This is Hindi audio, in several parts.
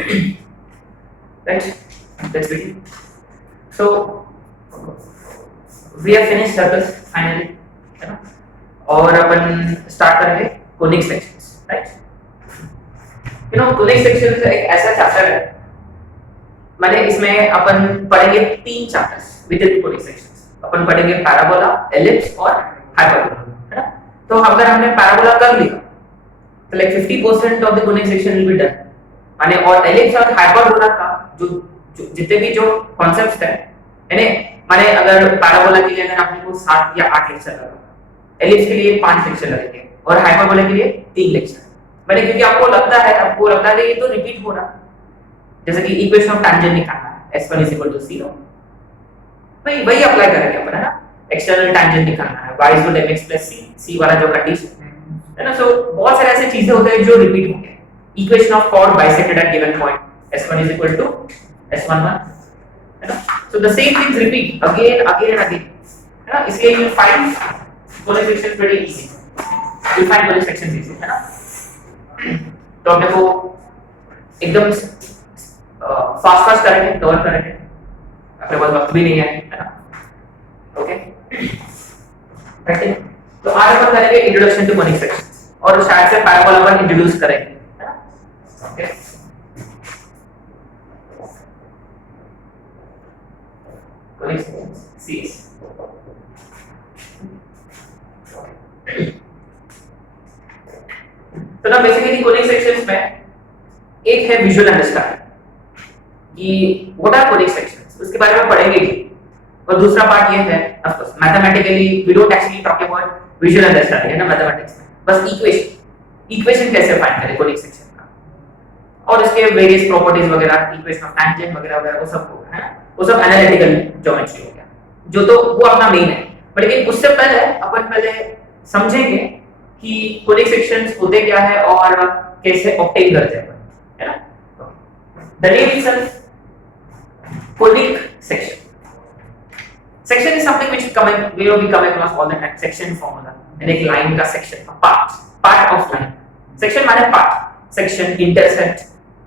Right? Let's begin. So we have finished circles finally, है ना? और अपन स्टार्ट करेंगे conic sections, right? Conic sections एक ऐसा चैप्टर है, मैंने इसमें अपन पढ़ेंगे 3 chapters with in conic sections. अपन पढ़ेंगे पैराबोला, एलिप्स और हाइपरबोला, है ना? तो अगर हमने पैराबोला कर लिया तो like 50% of the conic section will be done. माने और एलिप्स और हाइपरबोला का जो जितने भी जो कॉन्सेप्ट्स है माने अगर पैराबोला के लिए अगर आपने को 7 या 8 लेक्चर लगा, एलिप्स के लिए 5 लेक्चर लगेंगे और हाइपरबोला के लिए 3 लेक्चर. मैंने क्योंकि आपको लगता है कि ये तो रिपीट हो रहा, जैसे कि इक्वेशन ऑफ टैंजेंट निकालना है s1 0, वही अप्लाई करेंगे अपन, है ना? एक्सटर्नल टैंजेंट निकालना है y is mx plus c वाला जो कंडीशन है ना. सो बहुत सारे ऐसे चीजें होते हैं जो रिपीट होंगे. Equation of chord bisected at given point s1 s11, है ना? So the same things repeat again and again, है ना? इसलिए you find conic section pretty easy. You find conic section easy, है ना? तो अपने को एकदम फास्ट करेंगे, कवर करेंगे, अपने पास वक्त भी नहीं है ना? ओके, तो आज अपन करेंगे इंट्रोडक्शन टू कोनिक सेक्शंस और शायद से पैराबोला अपन इंट्रोड्यूस करेंगे, है ना? Okay, conic sections series. तो ना बेसिकली कोनिक सेक्शंस में एक है विजुअल अंडरस्टैंडिंग कि व्हाट आर कोनिक सेक्शंस, उसके बारे में पढ़ेंगे ही. और दूसरा पार्ट ये है of course mathematically we don't actually talk about visual understanding, है ना? मैथमेटिक्स में बस इक्वेशन कैसे फाइंड करें कोनिक सेक्शन का और इसके वेरियस प्रॉपर्टीज वगैरह, इक्वेशन ऑफ टैंजेंट वगैरह वो सब होगा, है ना? वो सब एनालिटिकल ज्योमेट्री हो गया, जो तो वो अपना मेन है. बट लेकिन उससे पहले अपन समझेंगे कि कोनिक सेक्शंस होते क्या है और कैसे ऑब्टेन करते हैं, है ना? The name itself conic section. Section is something which we come across all the time. Section formula. And एक line का section का part of line. Section माने part. Section, intercept.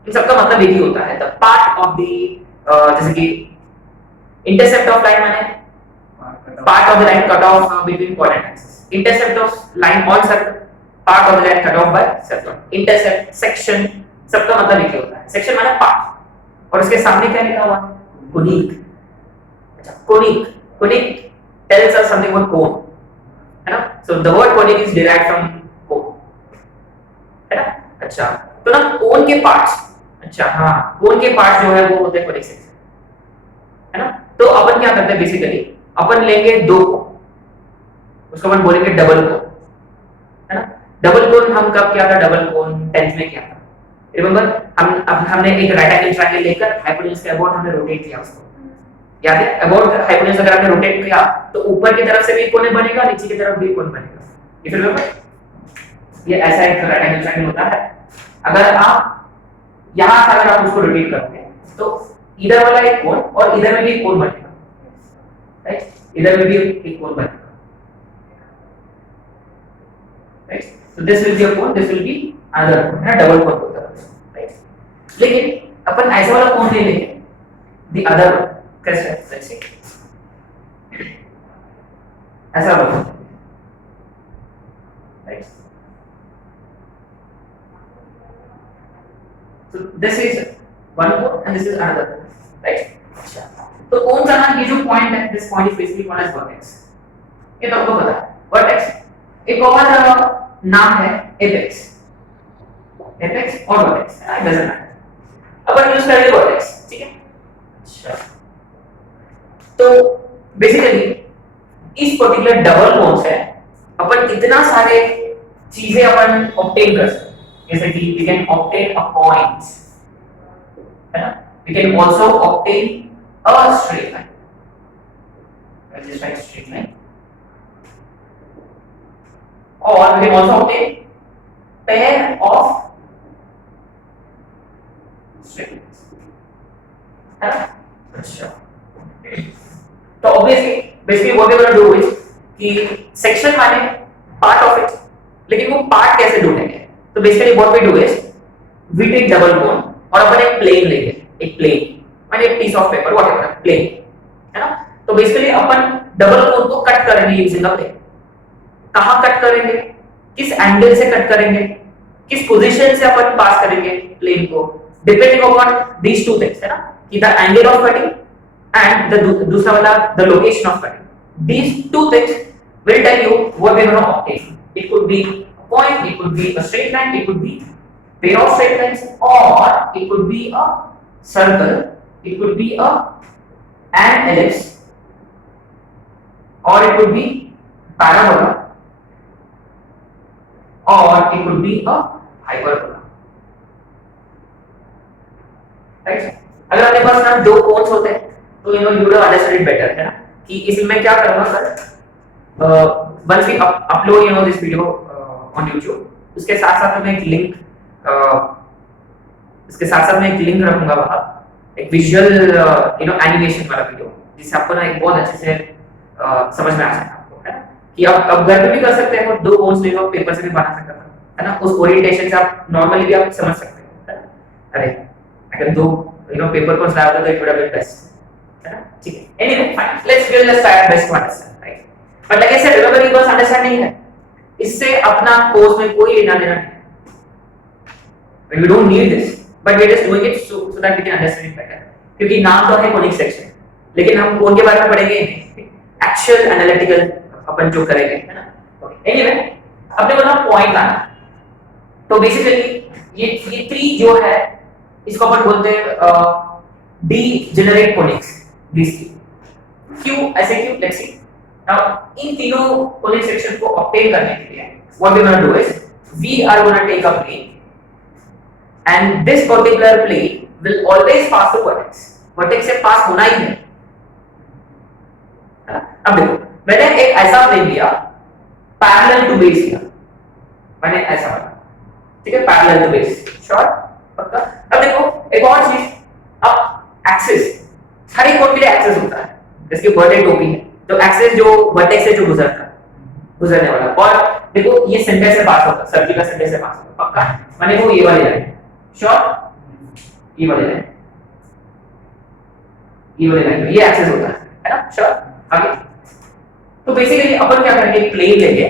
इन सबका मतलब एक ही होता है. The part of the जैसे कि intercept of line माने part of the line cut off between coordinate axes. Intercept of line on circle. Part of the line cut off by circle. Intercept, section सबका मतलब एक ही होता है. Section माने part. और इसके सामने क्या लिखा हुआ है? Conic. अच्छा, conic. Conic tells us something about cone, है ना? So the word conic is derived from cone, है ना? अच्छा, तो ना cone के parts, अच्छा हाँ, cone के parts जो है वो होते हैं conic section, है ना? तो अपन क्या करते हैं बेसिकली, अपन लेंगे 2 कोन, उसको अपन बोलेंगे डबल कोन, है ना? डबल कोन हम कब किया था? डबल कोन 10th में किया था. रिमेंबर हमने एक राइट एंगल ट्रायंगल लेकर हाइपोटेन्यूज के अबाउट हमने रोटेट किया उसको, याद है? अबाउट हाइपोटेन्यूज अगर आपने रोटेट किया तो ऊपर की तरफ से भी कोण बनेगा, नीचे की तरफ भी कोण बनेगा. इफ यू रिमेंबर ये ऐसा एक राइट एंगल ट्रायंगल होता है. अगर आप यहां से अगर आप उसको रोटेट करोगे तो इधर वाला एक कोण और इधर में भी एक कोण बनेगा, राइट? इधर में भी एक कोण बनेगा, right? So this will be a कोण, दिस विल बी अनदर कोण, है ना? डबल कोण होता है, राइट? लेकिन अपन ऐसा वाला कोण ले लेंगे, द अदर वन कैसे? लेट्स सी, ऐसा बोलो, right? So this is one cone and this is another cone, right? अच्छा, तो कौन सा ना ये जो पॉइंट है, this point is basically called as vertex. ये तो आपको पता है, vertex. एक और नाम है apex. Apex और vertex, it doesn't matter. Upon use करेंगे vertex, ठीक है? अच्छा, तो बेसिकली इस पर्टिकुलर डबल कोन से अपन इतना सारे चीजें अपन ऑब्टेन कर सकते हैं, जैसे कि we can obtain a point, है ना? We can also obtain a straight line. Let's just write straight line. Or we can also obtain pair of straight lines, है ना? अच्छा, तो obviously basically what we are going to do is कि section माने part of it, लेकिन वो part कैसे ढूंढेंगे? तो basically what we do is we take double cone और अपन एक प्लेन लेंगे, एक प्लेन माने एक piece of paper whatever plane है ना। तो बेसिकली अपन डबल कोन को कट करेंगे यूजिंग अ प्लेन। कहां कट करेंगे, किस एंगल से कट करेंगे, किस पोजीशन से अपन पास करेंगे प्लेन को, depending upon these two things है ना, कि the angle of cutting and the दूसरा वाला the location of cutting. These two things will tell you what we're going to obtain. It could be a point, it could be a straight line, it could be pair of straight lines, or it could be a circle, it could be an ellipse, or it could be parabola, or it could be a hyperbola. Right? अगर अपने पास ना दो कोन्स होते हैं तो you would have understood it better है ना, कि इसमें क्या करूंगा sir, once we upload this video on YouTube, उसके साथ साथ मैं एक लिंक इसके साथ साथ मैं एक लिंक रखूंगा वहां, एक विजुअल एनिमेशन वाला वीडियो, जिससे आपको ना एक बहुत अच्छे से समझ में आ जाएगा आपको है ना, कि आप अब घर पे भी कर सकते हैं, दो कोन्स ले लो, पेपर से भी बना सकते हैं है ना, उस ओरिएंटेशन से आप नॉर्मली भी आप समझ सकते हैं। अरे अगर दो पेपर कोन्स लाया होता तो it would have been best है ना। ठीक है, anyway fine, let's try best to understand, right. But like I said, remember ये बस अंडरस्टैंडिंग है, इससे अपना कोर्स में कोई लेना देना नहीं है। We don't need this, but we're just doing it so that we can understand it better. क्योंकि नाम तो है कोनिक सेक्शन, लेकिन हम कौन के बारे में पढ़ेंगे, एक्चुअल एनालिटिकल अपन जो करेंगे है ना। एनीवे अपने को ना पॉइंट लाना, तो बेसिकली ये थ्री जो है इसको अपन बोलते हैं डीजेनरेट कोनिक्स, दिस क्यों ऐसे क्यों, लेट्स सी। Now, in तीनों conic section को obtain करने के लिए, what we are going to do is, we are going to take a plane, and this particular plane will always pass through vertex. Vertex से पास होना ही है। अब देखो, मैंने एक ऐसा प्लेन लिया, parallel to base लिया, मैंने ऐसा वाला, ठीक है, parallel to base, sure, पक्का। अब देखो एक और चीज, अब एक्सिस, हर एक कोन के लिए एक्सिस होता है, जिसकी वर्टेक्स टोपी है, तो एक्सिस जो वर्टेक्स से जो गुजरने वाला, और देखो ये सेंटर से पास होगा, सर्किल का सेंटर से पास होगा, पक्का, माने वो ये वाली लाइन, श्योर, ये वाली लाइन, ये एक्सिस होता है ना, श्योर। आगे तो बेसिकली अपन क्या करेंगे, प्लेन लेंगे,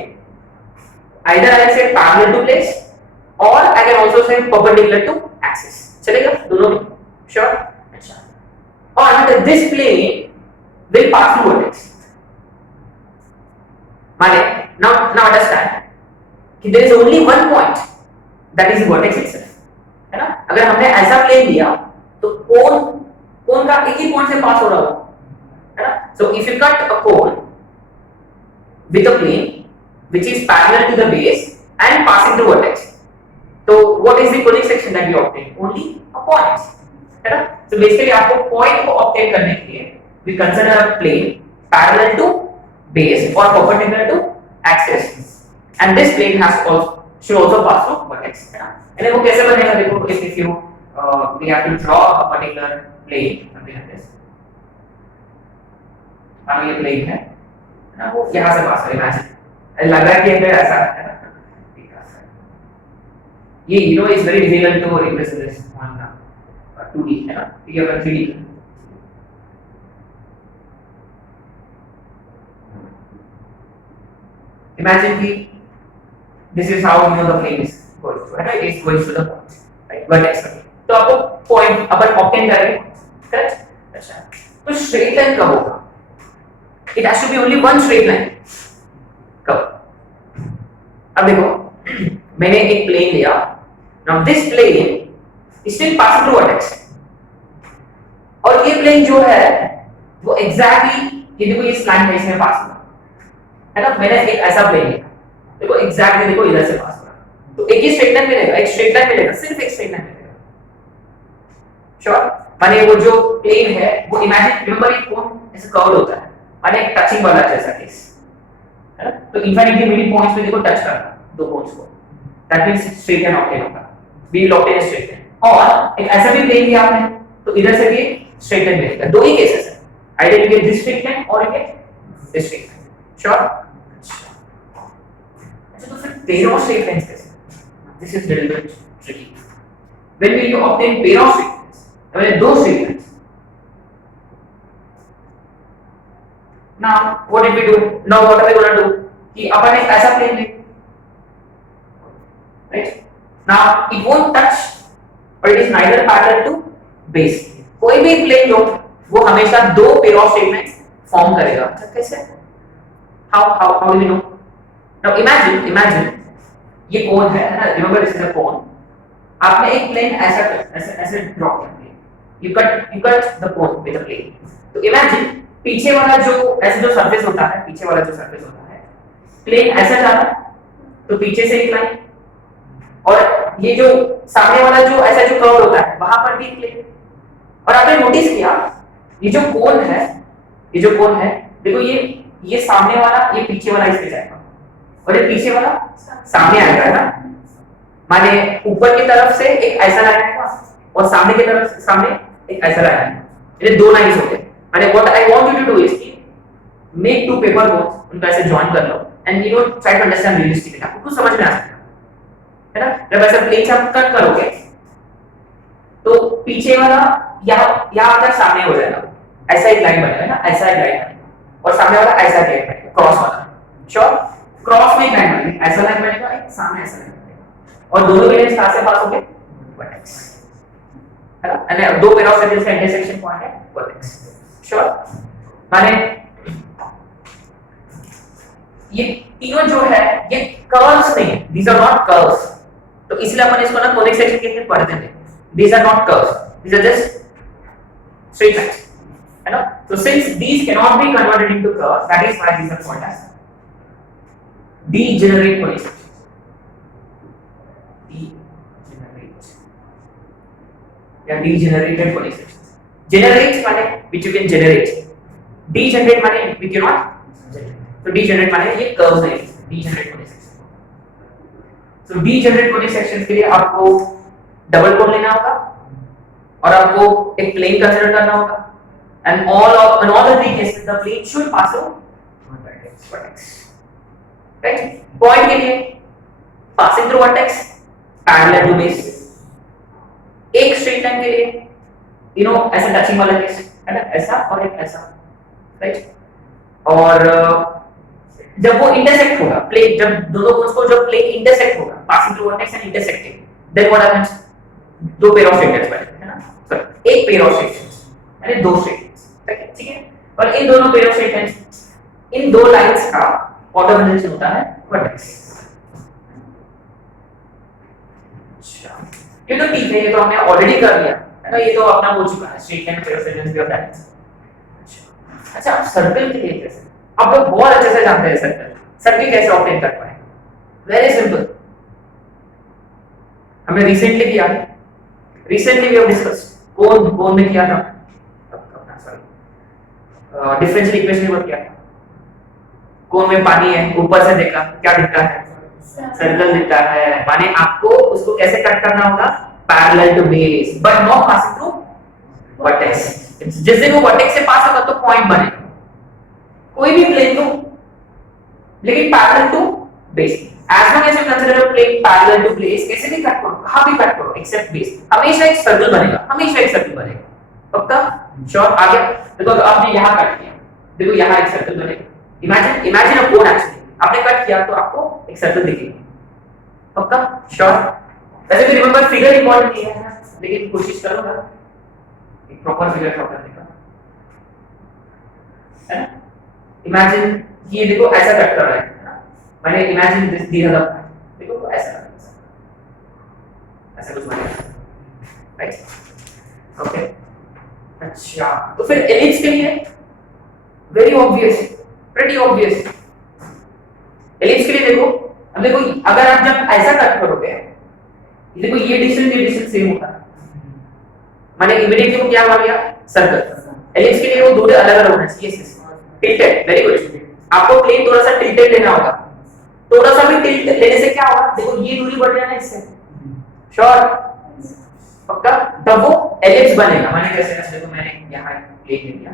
either I can say parallel to place और I can also say perpendicular to axis, चलेगा दोनों में, श्योर। अच्छा, और this plane will pass through vertex, माने now understand कि there is only one point that is the vertex itself, है ना। अगर हमने ऐसा प्लेन लिया तो कोन का एक ही पॉइंट से पास हो रहा है ना। so if you cut a cone with a plane which is parallel to the base and passing through vertex, so what is the conic section that you obtain? Only a point, है ना। so basically आपको पॉइंट को obtain करने के लिए we consider a plane parallel to base or perpendicular to axis, and this plane should also pass through vertex, है ना। and वो कैसे बनेगा, देखो if you we have to draw a particular plane, something like this, मान ये plane है ना, वो यहाँ से पास करेगा, इमेजिन लग रहा है कि अगर ऐसा है ना, ये is very difficult to represent this on 2D है ना, ये अपन 3D imagine कि this is how the plane is going to, right? It's going to the point, right? Vertex, तो आपको point अपन obtain करेंगे, correct? अच्छा, तो straight line कब होगा? It has to be only one straight line. कब? अब देखो, मैंने एक plane लिया, now this plane is still passing through vertex, और ये plane जो है वो exactly ये देखो ये slant है, इसमें पास होगा, है ना। मैंने एक ऐसा प्लेन लिया, देखो एग्जैक्टली देखो इधर से पास हो रहा है, तो एक ही स्ट्रेट लाइन मिलेगा, एक स्ट्रेट लाइन मिलेगा, सिर्फ एक स्ट्रेट लाइन मिलेगा, श्योर। माने वो जो प्लेन है वो इमेजिन, रिमेंबर ये कोन ऐसे कर्व्ड होता है, माने एक टचिंग वाला जैसा केस है ना, तो इनफिनिटी मिनी पॉइंट्स में देखो टच करना दो कोन्स को, that means straight line obtain होगा, we will obtain a straight line. और एक ऐसा भी प्लेन लिया आपने, तो इधर से भी स्ट्रेट लाइन मिलेगा, दो ही केसेस है, either you get this straight line और you get this straight line, sure. तो फिर पेयर ऑफ स्ट्रेट लाइंस कैसे, this is little bit tricky, when will you obtain pair of straight lines? मैंने दो straight lines. Now what did we do? Now what are we going to do? कि अपन एक ऐसा plane ले, right? Now it won't touch, but it is neither parallel to base. कोई भी plane लो, वो हमेशा दो pair of straight lines form करेगा. कैसे? How do we know? Now imagine ये कोन है ना, remember this is a cone. आपने एक प्लेन ऐसे ड्रॉ कर दिया, you cut the cone with a plane. तो imagine पीछे वाला जो ऐसे जो सरफेस होता है, पीछे वाला जो सरफेस होता है, प्लेन ऐसा जा रहा है, तो पीछे से एक लाइन, और ये जो सामने वाला जो ऐसा जो कर्व होता है, वहां पर भी एक प्लेन. और आपने नोटिस किया ये जो कोन है, देखो ये सामने वाला, ये पीछे वाला इस पे जाएगा, और ये पीछे वाला सामने आएगा ना. माने ऊपर की तरफ से एक ऐसा लाइन आएगा और सामने की तरफ सामने एक ऐसा लाइन आएगा. ये दो लाइंस हो गए. माने what I want you to do is कि मेक टू पेपर बोन्स, उनको ऐसे जॉइन कर लो and you know try to understand realistically. आपको कुछ समझ में आ सकता है ना. जब ऐसे प्लेन से आप कट करोगे तो पीछे वाला यहाँ आकर सामने हो जाएगा, ऐसा एक लाइन बनेगा ना, ऐसा एक लाइन बनेगा, और सामने वाला ऐसा एक लाइन बनेगा, क्रॉस वाला. श्योर, क्रॉस में एक लाइन बनेगी, ऐसा लाइन बनेगा, एक सामने ऐसा लाइन बनेगा, और दोनों के लाइन कहां से पास होंगे? वर्टेक्स, है ना. एंड दो पेयर ऑफ सर्कल्स का इंटरसेक्शन पॉइंट है वर्टेक्स. श्योर. माने ये तीनों जो है ये कर्व्स नहीं, these are not curves. तो इसलिए अपन इसको ना कोनिक सेक्शन के लिए पढ़ते थे. These are not curves, these are just straight lines, है ना. So since these cannot be converted into curves, that is why these are called as degenerate conic sections. Degenerated conic sections. Generate माने which you can generate. Degenerate माने we cannot generate. तो degenerate माने ये curves नहीं, degenerate conic sections. So degenerate conic sections के लिए आपको डबल कोन लेना होगा, और आपको एक प्लेन कंसीडर करना होगा, and in all the three cases the plane should pass through vertex. Right? Point के लिए passing through vertex parallel to base. एक स्ट्रेट लाइन के लिए you know ऐसा टचिंग वाला केस है ना, ऐसा और एक ऐसा, राइट. और जब वो इंटरसेक्ट होगा प्लेन, जब दोनों कोन्स को जब प्लेन इंटरसेक्ट होगा, passing through vertex and intersecting, then what happens? दो पेयर ऑफ स्ट्रेट लाइंस बनेंगे, है ना. सॉरी, एक पेयर ऑफ स्ट्रेट लाइंस यानी दो स्ट्रेट लाइंस, ठीक है. और इन दोनों पेयर ऑफ स्ट्रेट लाइंस, इन दो लाइंस का ऑर्डर होता है वर्टेक्स. अच्छा, ये तो ठीक है, ये तो हमने ऑलरेडी कर लिया है ना, ये तो अपना हो चुका है, straight line pair of straight lines भी होता है. अच्छा, अब सर्कल के लिए कैसे? आप लोग बहुत अच्छे से जानते हैं सर्कल कैसे ऑब्टेन कर पाए. Very simple. हमने रिसेंटली किया, रिसेंटली वी हैव डिस्कस्ड कोन में किया था, सॉरी डिफरेंशियल इक्वेशन में किया था. कोन में पानी है, ऊपर से देखा क्या दिखता है? सर्कल दिखता है. माने आपको उसको कैसे कट करना होगा? Parallel to base, but not passing through vertex. जिस दिन वो वर्टेक्स से पास होगा तो पॉइंट बनेगा. कोई भी प्लेन लो, लेकिन parallel to base. as long as you consider a plane parallel to base, कैसे भी कट करो, कहां भी कट करो एक्सेप्ट बेस, हमेशा एक सर्कल बनेगा, हमेशा एक सर्कल बनेगा. पक्का? श्योर. आगे देखो, तो आपने यहां कट किया, देखो यहां एक सर्कल बनेगा. Imagine a cone. एक्चुअली आपने कट किया तो आपको एक सर्कल दिखेगा. पक्का? श्योर. वैसे भी रिमेंबर फिगर इंपॉर्टेंट नहीं है, लेकिन कोशिश करो ना एक प्रॉपर फिगर ड्रॉ करने का, है ना. इमेजिन ये देखो ऐसा कट कर रहा है ना, मैंने इमेजिन दिस दी अदर, देखो ऐसा कुछ बनेगा, राइट. ओके. अच्छा, तो फिर एलिप्स के लिए very obvious, pretty obvious. Ellipse के लिए देखो, अब देखो अगर आप जब ऐसा कट करोगे, देखो ये डिस्टेंस सेम होता है, माने इमीडिएटली वो क्या बन गया? सर्कल. एलिप्स के लिए वो दूरी अलग-अलग होना चाहिए. Tilted, very good. आपको प्लेन थोड़ा सा टिल्टेड लेना होगा. थोड़ा सा भी टिल्ट लेने से क्या होगा? देखो ये दूरी बढ़ जाना इससे. श्योर. पक्का? तब वो एलिप्स बनेगा. माने कैसे? देखो मैंने यहां प्लेन ले लिया,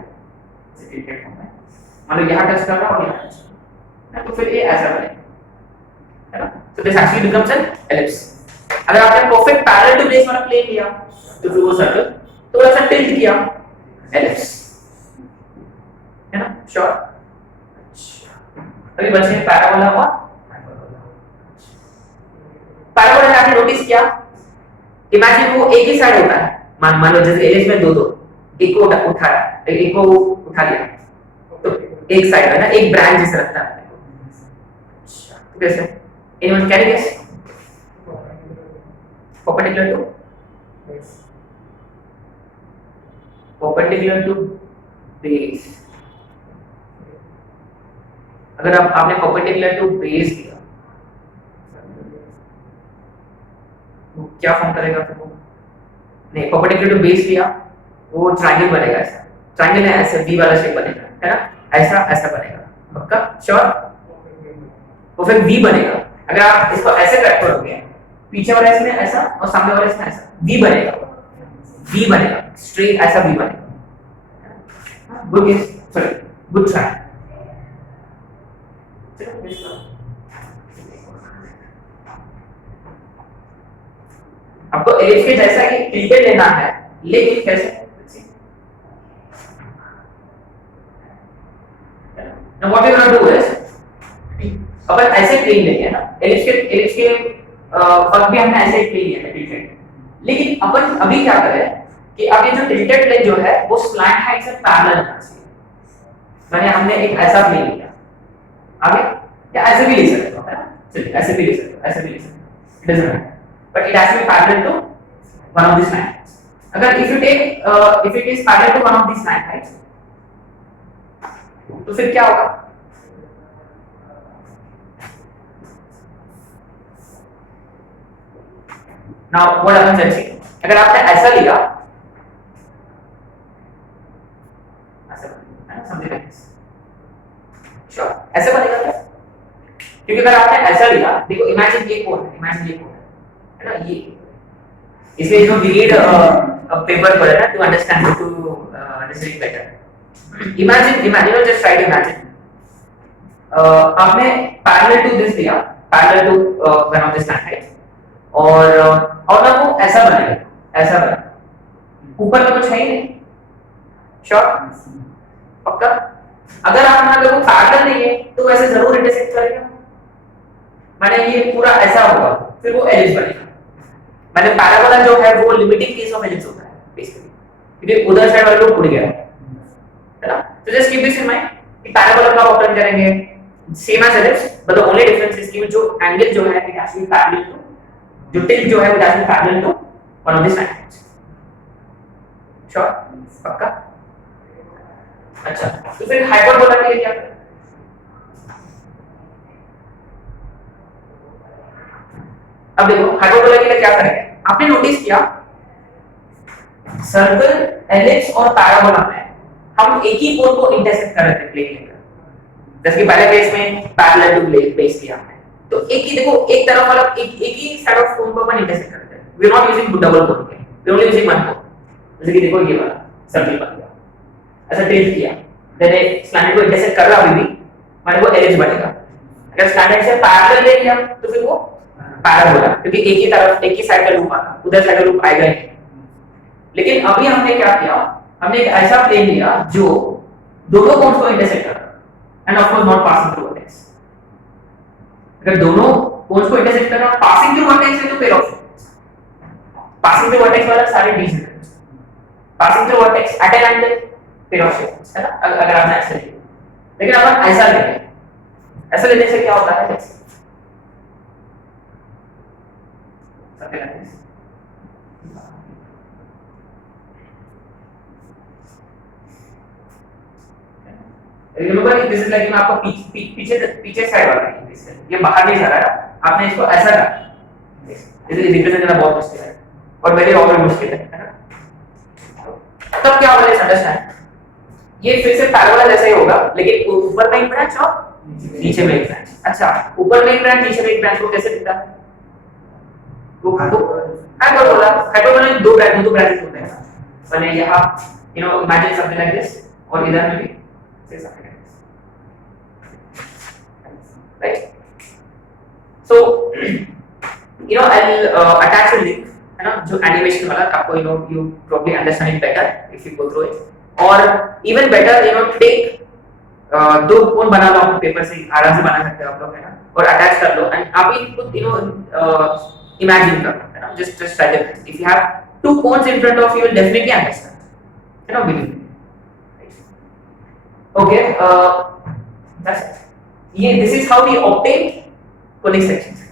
इसे टिल्टेड फॉर्म में, मान लो यहां टच कर रहा हूं और यहां टच कर रहा हूं, तो फिर ये ऐसा बनेगा, है ना. So this actually becomes an ellipse. अगर आपने परफेक्ट पैरेलल टू बेस वाला प्लेन लिया तो फिर वो सर्कल तो ऐसा टिल्ट किया एलिप्स, है ना? श्योर। अभी बचे पैराबोला और पैराबोला आपने नोटिस किया, इमेजिन वो एक ही साइड होता है, मान लो जैसे एलिप्स में दो एक को उठाया, एक को उठा लिया तो एक साइड है ना, एक ब्रांच जैसा लगता है। अच्छा कैसे? Anyone can guess? perpendicular to base, अगर आपने perpendicular to base लिया तो क्या फॉर्म करेगा फिर वो? नहीं, perpendicular to base लिया वो ट्रायंगल बनेगा, ऐसा ट्रायंगल है, ऐसे V वाला शेप बनेगा, है ना? ऐसा ऐसा बनेगा, पक्का श्योर? परफेक्ट V बनेगा। अगर आप इसको ऐसे कट करोगे, पीछे वाला इसमें ऐसा और सामने वाला इसमें ऐसा, V बनेगा, V बनेगा स्ट्रेट, ऐसा V बनेगा। Good guess, sorry good try. आपको एलिप्स के जैसा ही टिल्टेड लेना है, लेकिन कैसे? Now what we gonna do is अपन ऐसे प्लेन लेंगे ना, एलिप्स के वक्त भी हमने ऐसे प्लेन लिया है टिल्टेड, लेकिन अपन अभी क्या करें कि अब ये जो टिल्टेड प्लेन जो है वो स्लैंट हाइट से पैरेलल होना चाहिए। मैंने हमने एक ऐसा प्लेन लिया, आगे या ऐसे भी ले सकते हो, है ना? चलिए ऐसे भी ले सकते हो, ऐसे भी ले सकते हो, it doesn't matter, but it has to be parallel to one of this line. अगर if it is parallel to one of this line heights तो फिर क्या होगा? Now what happens, let's see, अगर आपने ऐसा लिया, समझिए श्योर ऐसे बनेगा क्या? क्योंकि अगर आपने ऐसा लिया, देखो इमेजिन ये कोण है, इमेजिन ये कोण है ना, ये इसलिए जो we need a paper for it to understand how to understand it better. Imagine just try to imagine आपने parallel to this दिया, parallel to one of this line height, और ना वो ऐसा बनेगा, ऐसा बनेगा, ऊपर में कुछ है ही नहीं, श्योर पक्का? अगर आपने अगर वो पैरेलल नहीं है तो वैसे जरूर इंटरसेक्ट करेगा, माने ये पूरा ऐसा होगा, फिर वो एलिप्स बनेगा। माने पैराबोला जो है वो लिमिटिंग केस ऑफ एलिप्स होता है बेसिकली, क्योंकि उधर साइड वाला लोग उड़ गया है ना? तो just keep this in mind कि पैराबोला का ऑपरेट करेंगे same as ellipse, but the only difference is कि जो एंगल जो है it has to be parallel to, जो टिल्ट जो है it has to be parallel to one of this lines. Sure पक्का? अच्छा तो फिर हाइपरबोला के लिए क्या करें? अब देखो हाइपरबोला के लिए क्या करेंगे, आपने नोटिस किया सर्कल, एलिप्स और पैराबोला में हम एक ही कोण को इंटरसेक्ट कर रहे थे प्लेन लेकर, जैसे कि पहले केस में पैरेलल टू बेस लिया हमने, तो एक ही देखो एक तरफ वाला एक ही साइड ऑफ कोण को अपन इंटरसेक्ट करते हैं, we are not using double cone, we only using one cone. जैसे कि देखो ये वाला सर्कल बन गया, ऐसा टिल्ट किया, देन स्लैंटेड को इंटरसेक्ट कर रहा अभी भी, माने वो एलिप्स बनेगा। अगर स्लैंटेड से पैरेलल ले लिया तो फिर वो पैराबोला, क्योंकि एक ही तरफ एक ही साइड का लूप आना, उधर साइड का लूप आएगा ही। लेकिन अभी हमने क्या किया, हमने एक ऐसा प्लेन लिया जो दोनों कोन्स को इंटरसेक्ट कर रहा है, end of course not passing through vertex. अगर दोनों कोन्स को इंटरसेक्ट कर रहा पासिंग थ्रू वर्टेक्स है तो pair of passing through vertex वाला सारे डी से passing through vertex at an angle pair of shapes, है ना? अगर आपने ऐसा लिया, लेकिन अपन ऐसा लेंगे, ऐसा लेने से क्या होता है? रिमेंबर दिस इज लाइक, मैं आपको पीछे साइड वाला है, ये बाहर नहीं जा रहा है, आपने इसको ऐसा रखा, इसे रिप्रेजेंट करना बहुत मुश्किल है और मेरे और भी मुश्किल है ना? तब क्या होगा, लेट्स अंडरस्टैंड, ये फिर से पैराबोला जैसा ही होगा, लेकिन ऊपर में एक ब्रांच और नीचे में एक ब्रांच। अच्छा ऊपर में एक ब्रांच नीचे में एक ब्रांच को कैसे दिखता है? वो हाइपरबोला में दो ब्रांचेस होते हैं, माने यहाँ you know imagine something like this, और इधर में भी से something like this, right? So you know I'll attach a link, है ना, जो एनिमेशन वाला, आपको you probably understand it better if you go through it, or even better take दो कोण बना लो, आप पेपर से आराम से बना सकते हो आप लोग, है ना, और अटैच कर लो एंड आप ही खुद इमेजिन करो, है ना, just try it. If you have two cones in front of you, you'll definitely understand, believe me. Okay, that's it. This is how we obtain conic sections.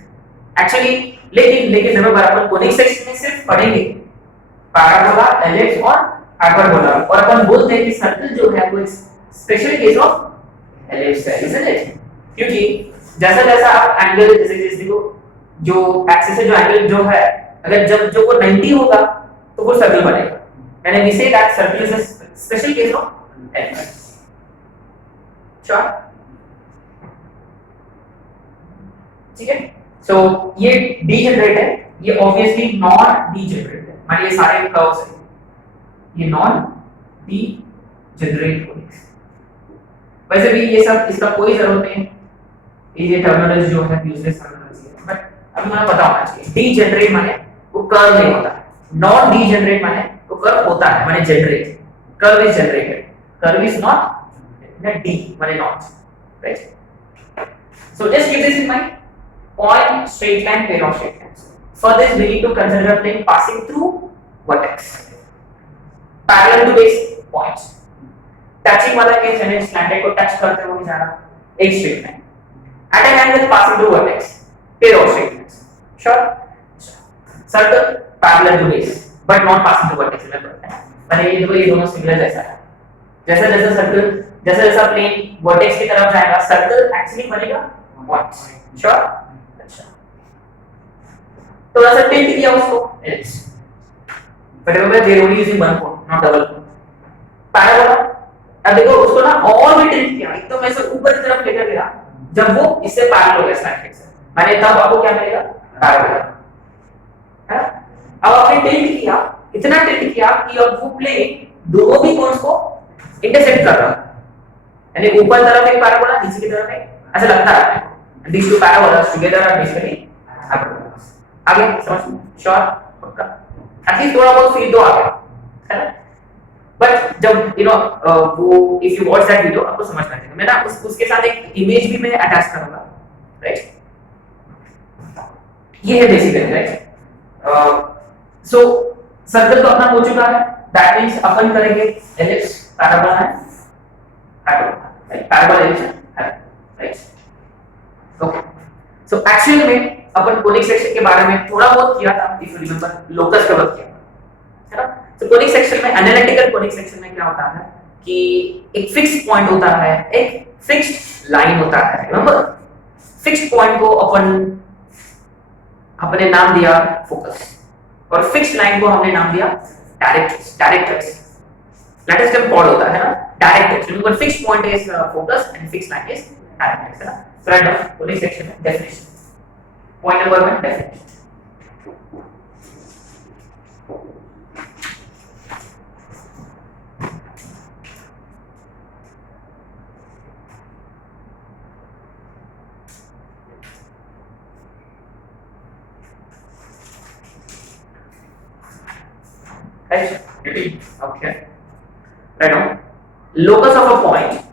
Actually लेकिन रिमेंबर अपन कोनिक सेक्शन में सिर्फ पढ़ेंगे पैराबोला, एलिप्स और हाइपरबोला, और अपन बोलते हैं कि सर्कल जो है वो स्पेशल केस ऑफ एलिप्स है, isn't it? क्योंकि जैसा जैसा आप एंगल जैसे देखो, जो एक्सिस से जो एंगल जो है, अगर जब जो वो 90 होगा तो वो सर्कल बनेगा, यानी we say that circle is a special case of ellipse. Sure? ठीक है. सो ये डीजेनरेट है, ये ऑब्वियसली नॉन डीजेनरेट है, मान ये सारे कर्व्स हैं, ये नॉन डीजेनरेट कोनिक्स. वैसे भी ये सब इसका कोई जरूरत नहीं है, ये टर्मिनोलॉजी जो है यूजलेस टर्मिनोलॉजी है, बट अभी मुझे पता होना चाहिए. डीजेनरेट माने वो कर्व नहीं होता है, नॉन डीजेनरेट माने वो कर्व होता है, माने generate. Curve is generated, curve is not D माने not, right? So just keep this in mind. Point, straight line, pair of straight lines. For this, we need to consider a plane passing through vertex, parallel to base points. Touching वाला केस है, slanted को touch करते हुए जाना, एक straight line. At an angle passing through vertex, pair of straight lines. Sure? Circle parallel to base, but not passing through vertex. मैंने ये देखो, ये दोनों सिमिलर जैसा है. जैसा जैसा सर्कल, जैसा जैसा प्लेन वर्टेक्स की तरफ जाएगा, सर्कल एक्चुअली बनेगा पॉइंट्स. श्योर? थोड़ा सा टिल्ट किया उसको, ellipse. But remember we are only using one cone, not double cone. Parabola, अब देखो उसको ना और भी टिल्ट किया, एकदम ऐसे ऊपर की तरफ लेकर गया, जब वो इससे पैरेलल हो गया स्लैंटेड से, माने तब आपको क्या मिलेगा? पैराबोला. है? अब आपने टिल्ट किया, इतना टिल्ट किया कि अब वो प्लेन दोनों भी कोन्स को इंटरसेक्ट कर रहा है, यानी ऊपर तरफ एक पैराबोला, नीचे की तरफ एक, ऐसा लगता है. These two parabolas together are basically hyperbolas. आगे समझ? श्योर? पक्का? एटलीस्ट थोड़ा बहुत फील तो आ गया, है ना? बट जब वो if you watch that video आपको समझ में आएगा. मैं ना उसके साथ एक इमेज भी मैं अटैच करूंगा, राइट? ये है बेसिकली, राइट? सो सर्कल तो अपना हो चुका है, दैट मींस अपन करेंगे एलिप्स, पैराबोला है, हाइपरबोला, राइट? पैराबोला एलिप्स है, राइट? ओके. सो एक्चुअली में अपन कोनिक सेक्शन के बारे में थोड़ा बहुत किया था, if you remember, locus cover किया था, है ना? तो कोनिक सेक्शन में, एनालिटिकल कोनिक सेक्शन में क्या होता है कि एक फिक्स्ड पॉइंट होता है, एक फिक्स्ड लाइन होता है. रिमेंबर, फिक्स्ड पॉइंट को अपने नाम दिया फोकस, और फिक्स्ड लाइन को हमने नाम दिया डायरेक्ट्रिक्स. लेट अस जब कॉल होता है ना directrix. Remember, fixed point is focus and fixed line is directrix, है ना? Right off, कोनिक सेक्शन में definition. Point number 1, definition. Right? Okay. Right now, locus of a point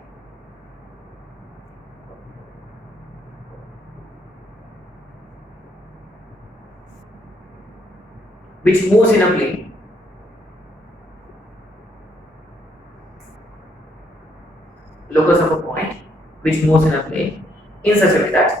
which moves in a plane. Locus of a point which moves in a plane in such a way that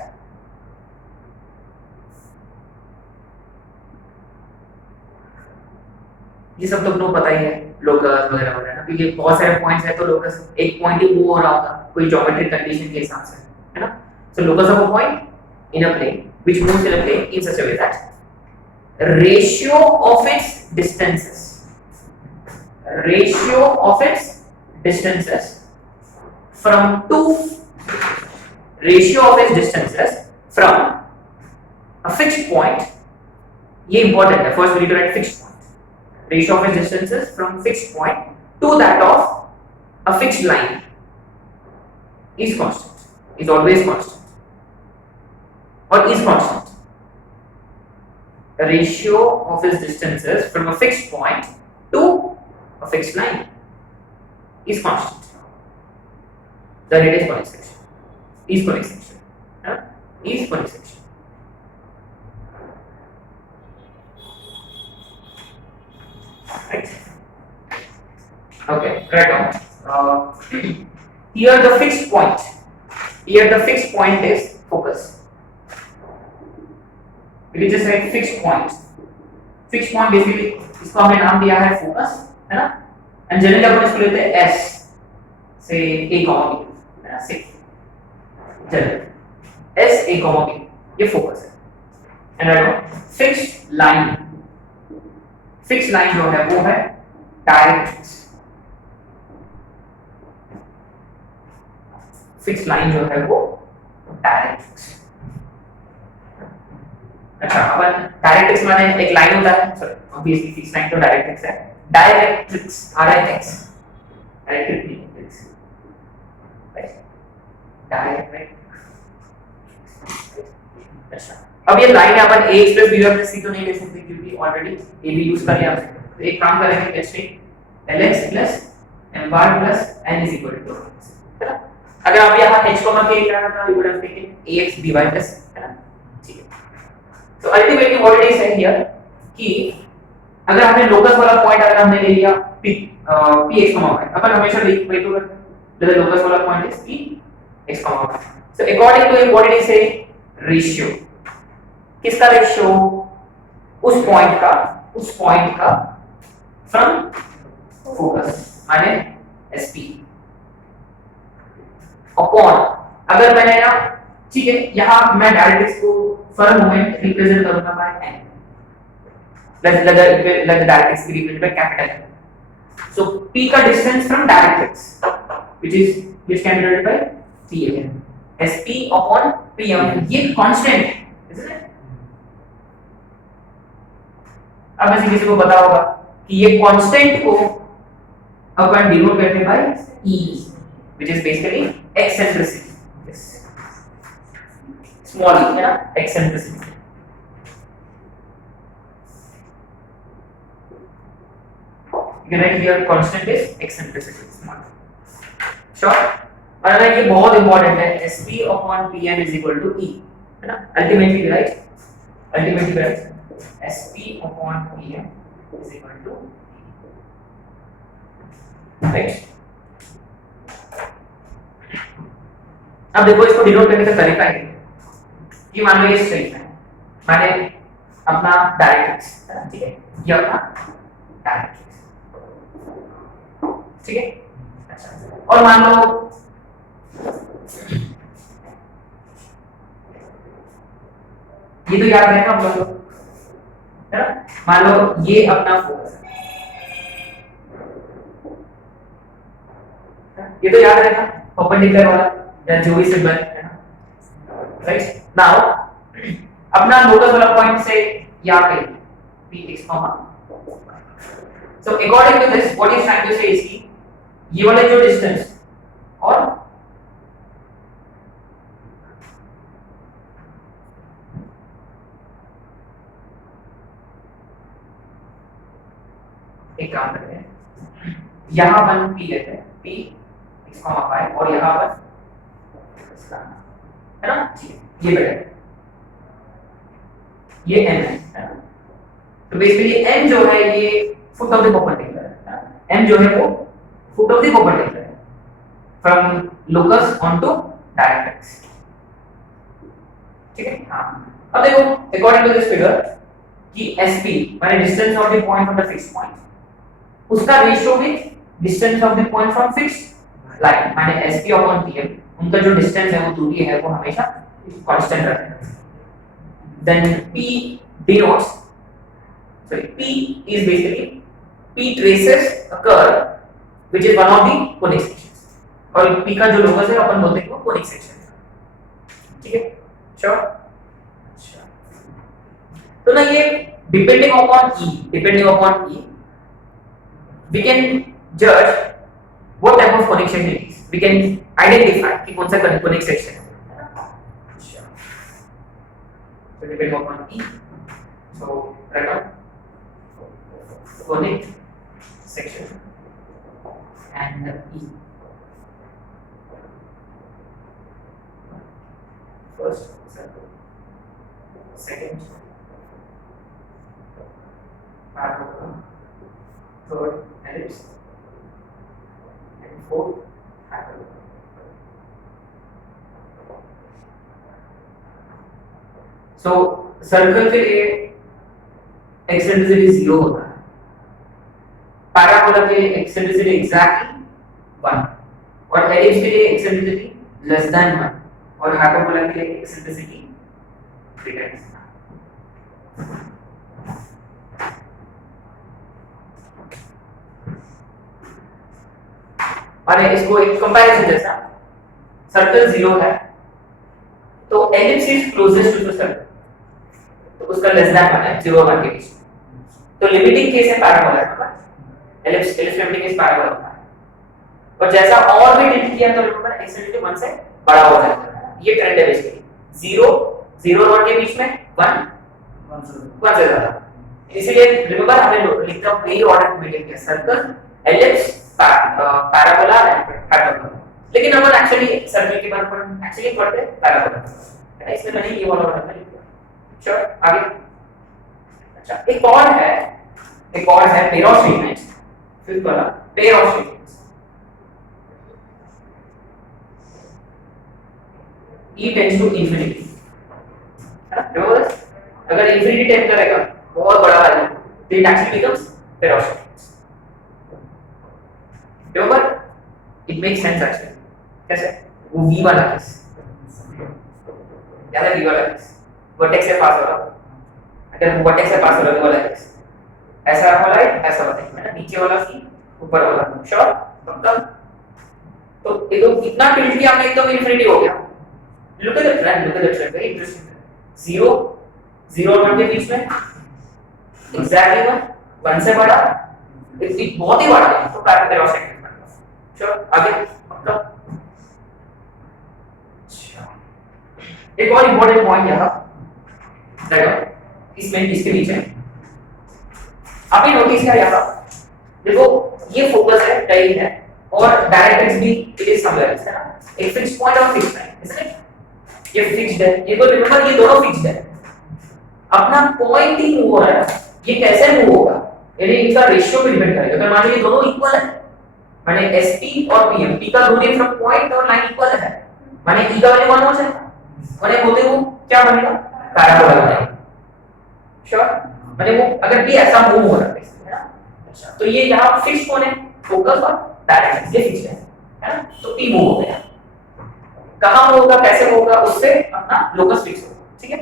ये सब तो आपको पता ही है, लोकस वगैरह वगैरह ना, क्योंकि बहुत सारे पॉइंट्स है तो लोकस एक पॉइंट ही मूव हो रहा होगा कोई ज्योमेट्रिक कंडीशन के हिसाब से, है ना? So locus of a point in a plane which moves in a plane in such a way that ratio of its distances from a fixed point. ये important है, first we need to write fixed point. Ratio of its distances from fixed point to that of a fixed line is constant, is always constant, or is constant. ratio of its distances from a fixed point to a fixed line is constant. Then it is conic section. Is conic section. Is conic section. Right. Okay. Right on. Here the fixed point. Here the fixed point is focus. We just write fixed point. Fixed point basically इसको हमने नाम दिया है फोकस, है ना? And जनरली अपन इसको लेते हैं S से A comma B, है ना? से generally S A comma B ये फोकस है. And I know fixed line. Fixed line जो है वो है डायरेक्ट्रिक्स. Fixed line जो है वो डायरेक्ट्रिक्स. अच्छा, अपन डायरेक्ट्रिक्स माने एक लाइन होता है, सॉरी ऑब्वियसली फिक्स लाइन तो डायरेक्ट्रिक्स है. Directrix RIX directrix, right, directrix. अच्छा, अब ये line upon AX plus BY plus C तो नहीं ले सकते क्योंकि ऑलरेडी AB यूज कर लिया हमने. तो एक काम करेंगे, H LX plus MY plus N is equal to, है ना? अगर आप यहाँ H को मत लेके आना था, you would have taken AX BY plus, है ना? ठीक है. So ultimately what it is saying here कि अगर हमने लोकस वाला पॉइंट अगर हमने ले लिया P X, Y, अपन हमेशा वही तो करते हैं. The locus वाला point is P X, Y. So according to what it is saying, ratio. किसका रेशियो? उस पॉइंट का फ्रॉम फोकस माने SP अपॉन, अगर मैंने ना, ठीक है, यहां मैं डायरेक्ट्रिक्स को फॉर मोमेंट रिप्रेजेंट करूंगा by n. let the directrix की represent by capital N. So P का distance from directrix which can be written by P again. SP upon P1, ये कांस्टेंट है, isn't it? अब ऐसे किसी को पता होगा कि ये कांस्टेंट को अपन डिनोट करते हैं bye E, which is basically eccentricity. Yes. Small e, है ना? Eccentricity. You can write here constant is eccentricity. Small. Sure. और अगर ये बहुत इंपॉर्टेंट है, SP upon Pn is equal to E, है ना? Ultimately right? Ultimately right? SP upon Pn is equal to E. Right? अब देखो इसको डिनोट करने का तरीका है कि मान लो ये स्ट्रेट है, माने अपना डायरेक्ट्रिक्स, ठीक है, ये अपना डायरेक्ट्रिक्स, ठीक है. अच्छा, और मान लो ये तो याद रहेगा हम लोग, है ना? मान लो ये अपना फोकस है, ये तो याद रहेगा परपेंडिकुलर वाला या जो भी सिंबल है ना, राइट. नाउ अपना लोकस वाला पॉइंट से यहाँ पे Px, so according to this what is trying to say is कि ये वाला जो डिस्टेंस और एक काम करते हैं, यहां अपन P लेते हैं, P X, Y, और यहां पर है ना, ठीक है, ये बेटा ये n है. तो बेसिकली n जो है ये फुट ऑफ द परपेंडिकुलर है, n जो है वो फुट ऑफ द परपेंडिकुलर है फ्रॉम लोकस ऑनटू डायरेक्ट्रिक्स, ठीक है. हाँ, अब देखो अकॉर्डिंग टू दिस फिगर कि SP माने distance of the point from the fixed point, उसका ratio with distance of the point from fixed line माने SP अपॉन PM, उनका जो डिस्टेंस है वो दूरी है वो हमेशा कांस्टेंट रहता है. Then P denotes, sorry, P is basically P traces a curve which is one of the conic sections, और P का जो लोकस है अपन बोलते हैं वो conic section, ठीक है. श्योर. अच्छा, तो ना ये depending upon E we can judge what type of conic section it is. We can identify कि कौन सा conic section है. अच्छा, so depending upon E. So write down conic section and E. First circle, second parabola, third ellipse, and fourth parabola. So circle के लिए एक्सेंट्रिसिटी 0 होता है, पैराबोला के लिए एक्सेंट्रिसिटी एग्जैक्टली 1 और एलिप्स के लिए एक्सेंट्रिसिटी लेस देन 1 और हाइपरबोला के लिए एक्सेंट्रिसिटी ग्रेटर देन 1। और इसको एक कंपैरिजन जैसा, सर्कल 0 है तो ellipse is closest to the circle, तो उसका लेस देन 1 है 0 और 1 के बीच। तो लिमिटिंग केस है पैराबोला का, एलिप्स लिमिटिंग केस पैराबोला का। और जैसा और भी टिल्ट किया तो एक्सेंट्रिसिटी 1 से बड़ा हो जाता है। ये ट्रेंड है बेसिकली 0 और 1 के बीच में 1 से ज्यादा। इसलिए रिमेंबर हमने लिखा वही ऑर्डर मेंटेन किया, circle ellipse parabola and hyperbola. लेकिन अपन एक्चुअली सर्कल के बारे में एक्चुअली पढ़ते हैं पैराबोला, इसमें मैंने ये वाला ऑर्डर लिख दिया। श्योर आगे। अच्छा एक और है पेयर ऑफ स्टेटमेंट्स, फिर वाला pair of statements. E tends to infinity, है ना? अगर infinity टेंड करेगा बहुत बड़ा वैल्यू तो it actually becomes pair of statements। remember it makes sense actually। कैसे? वो V वाला केस, याद है V वाला केस, वर्टेक्स से पास हो रहा, अगर वर्टेक्स से पास हो रहा है वाला केस, ऐसा वाला है, ऐसा वाला है ना, नीचे वाला C ऊपर वाला। श्योर मतलब तो ये तो इतना टिल्ट किया हमने एकदम infinity हो गया। Look at the trend, very interesting। 0 और 1 के बीच में exactly 1 से बड़ा, it बहुत ही बड़ा है तो पैरेलल ऑफ सेगमेंट बनेगा। श्योर आगे मतलब एक और इंपॉर्टेंट पॉइंट यहाँ देखो, इसमें इसके नीचे आपने नोटिस किया यहाँ देखो ये फोकस है कहीं है और डायरेक्ट्रिक्स भी इट इज समवेयर है ना, एक फिक्स्ड पॉइंट और फिक्स्ड लाइन, isn't it? ये फिक्स्ड है, ये तो रिमेंबर ये दोनों फिक्स्ड है, अपना पॉइंट ही मूव हो रहा है। ये कैसे मूव होगा, यानी इनका रेशियो पे डिपेंड करेगा। अगर मान लीजिए दोनों इक्वल है, माने एसपी और पीएम, पी का दूरी फ्रॉम पॉइंट और लाइन इक्वल है, माने ई का वैल्यू 1 हो जाएगा, माने होते वो क्या बनेगा, पैराबोला बनेगा। श्योर माने वो अगर भी ऐसा मूव हो रहा है ना। अच्छा तो ये यहां फिक्स्ड कौन है, फोकस और डायरेक्ट्रिक्स ये फिक्स्ड है ना, तो पी मूव हो गया, कहां होगा कैसे होगा उससे अपना लोकस फिक्स होगा। ठीक है।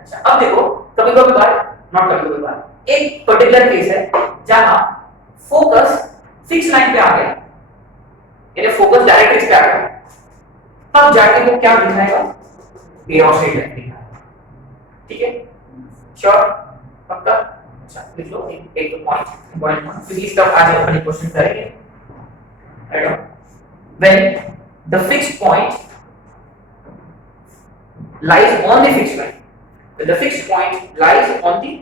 अच्छा अब देखो कभी-कभी बार नॉट कभी-कभी बार एक पर्टिकुलर केस है जहां फोकस फिक्स लाइन पे आ गया, यानी फोकस डायरेक्ट्रिक्स पे आ गया, तब जाके वो क्या दिखाएगा, पेयर ऑफ स्टेटमेंट दिखाएगा। ठीक है श्योर पक्का। अच्छा लिख लो एक पॉइंट क्योंकि इसका आज अपन क्वेश्चन करेंगे। Right when the fixed point lies on the fixed line, when the fixed point lies on the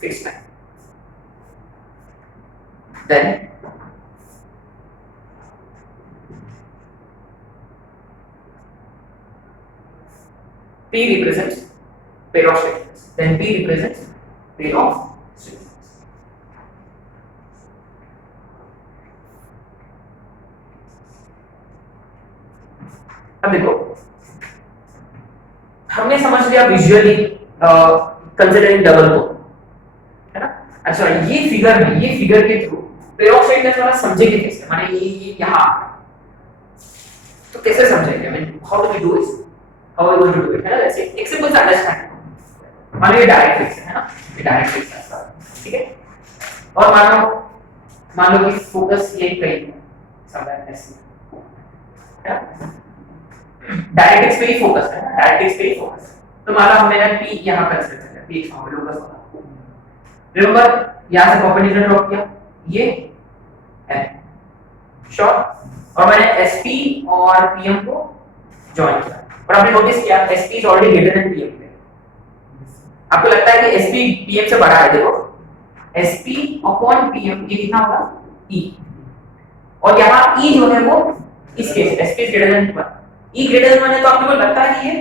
fixed line, then P represents pair of statements, then P represents pair of statements। अब देखो हमने समझ लिया विजुअली कंसीडरिंग डबल को, है ना। अच्छा ये फिगर के थ्रू पेयर ऑफ स्टेटमेंट्स वाला समझेंगे कैसे, माने ये यहां तो कैसे समझेंगे, I mean how do we do this, how we going to do it, है ना। जैसे एक सिंपल सा अंडरस्टैंड, मानो ये डायरेक्ट्रिक्स है ना, ये डायरेक्ट्रिक्स है, ठीक है। और मान लो कि फोकस ये कहीं समवेयर ऐसे है ना, डायरेक्ट्रिक्स पे ही फोकस है, डायरेक्ट्रिक्स पे ही फोकस। तो मान लो हमने ना P यहां कंसीडर किया, P एक लोकस होगा। रिमेंबर यहां से परपेंडिकुलर ड्रॉ किया, ये है श्योर, और मैंने SP और PM को जॉइन किया और आपने नोटिस किया SP is already greater than PM, आपको लगता है कि एसपी पीएम से बड़ा है, देखो एसपी अपॉन पीएम ये कितना होगा ई, और यहाँ ई जो है वो इस केस एसपी ग्रेटर देन 1, ई ग्रेटर देन 1 है तो आपको लगता है कि ये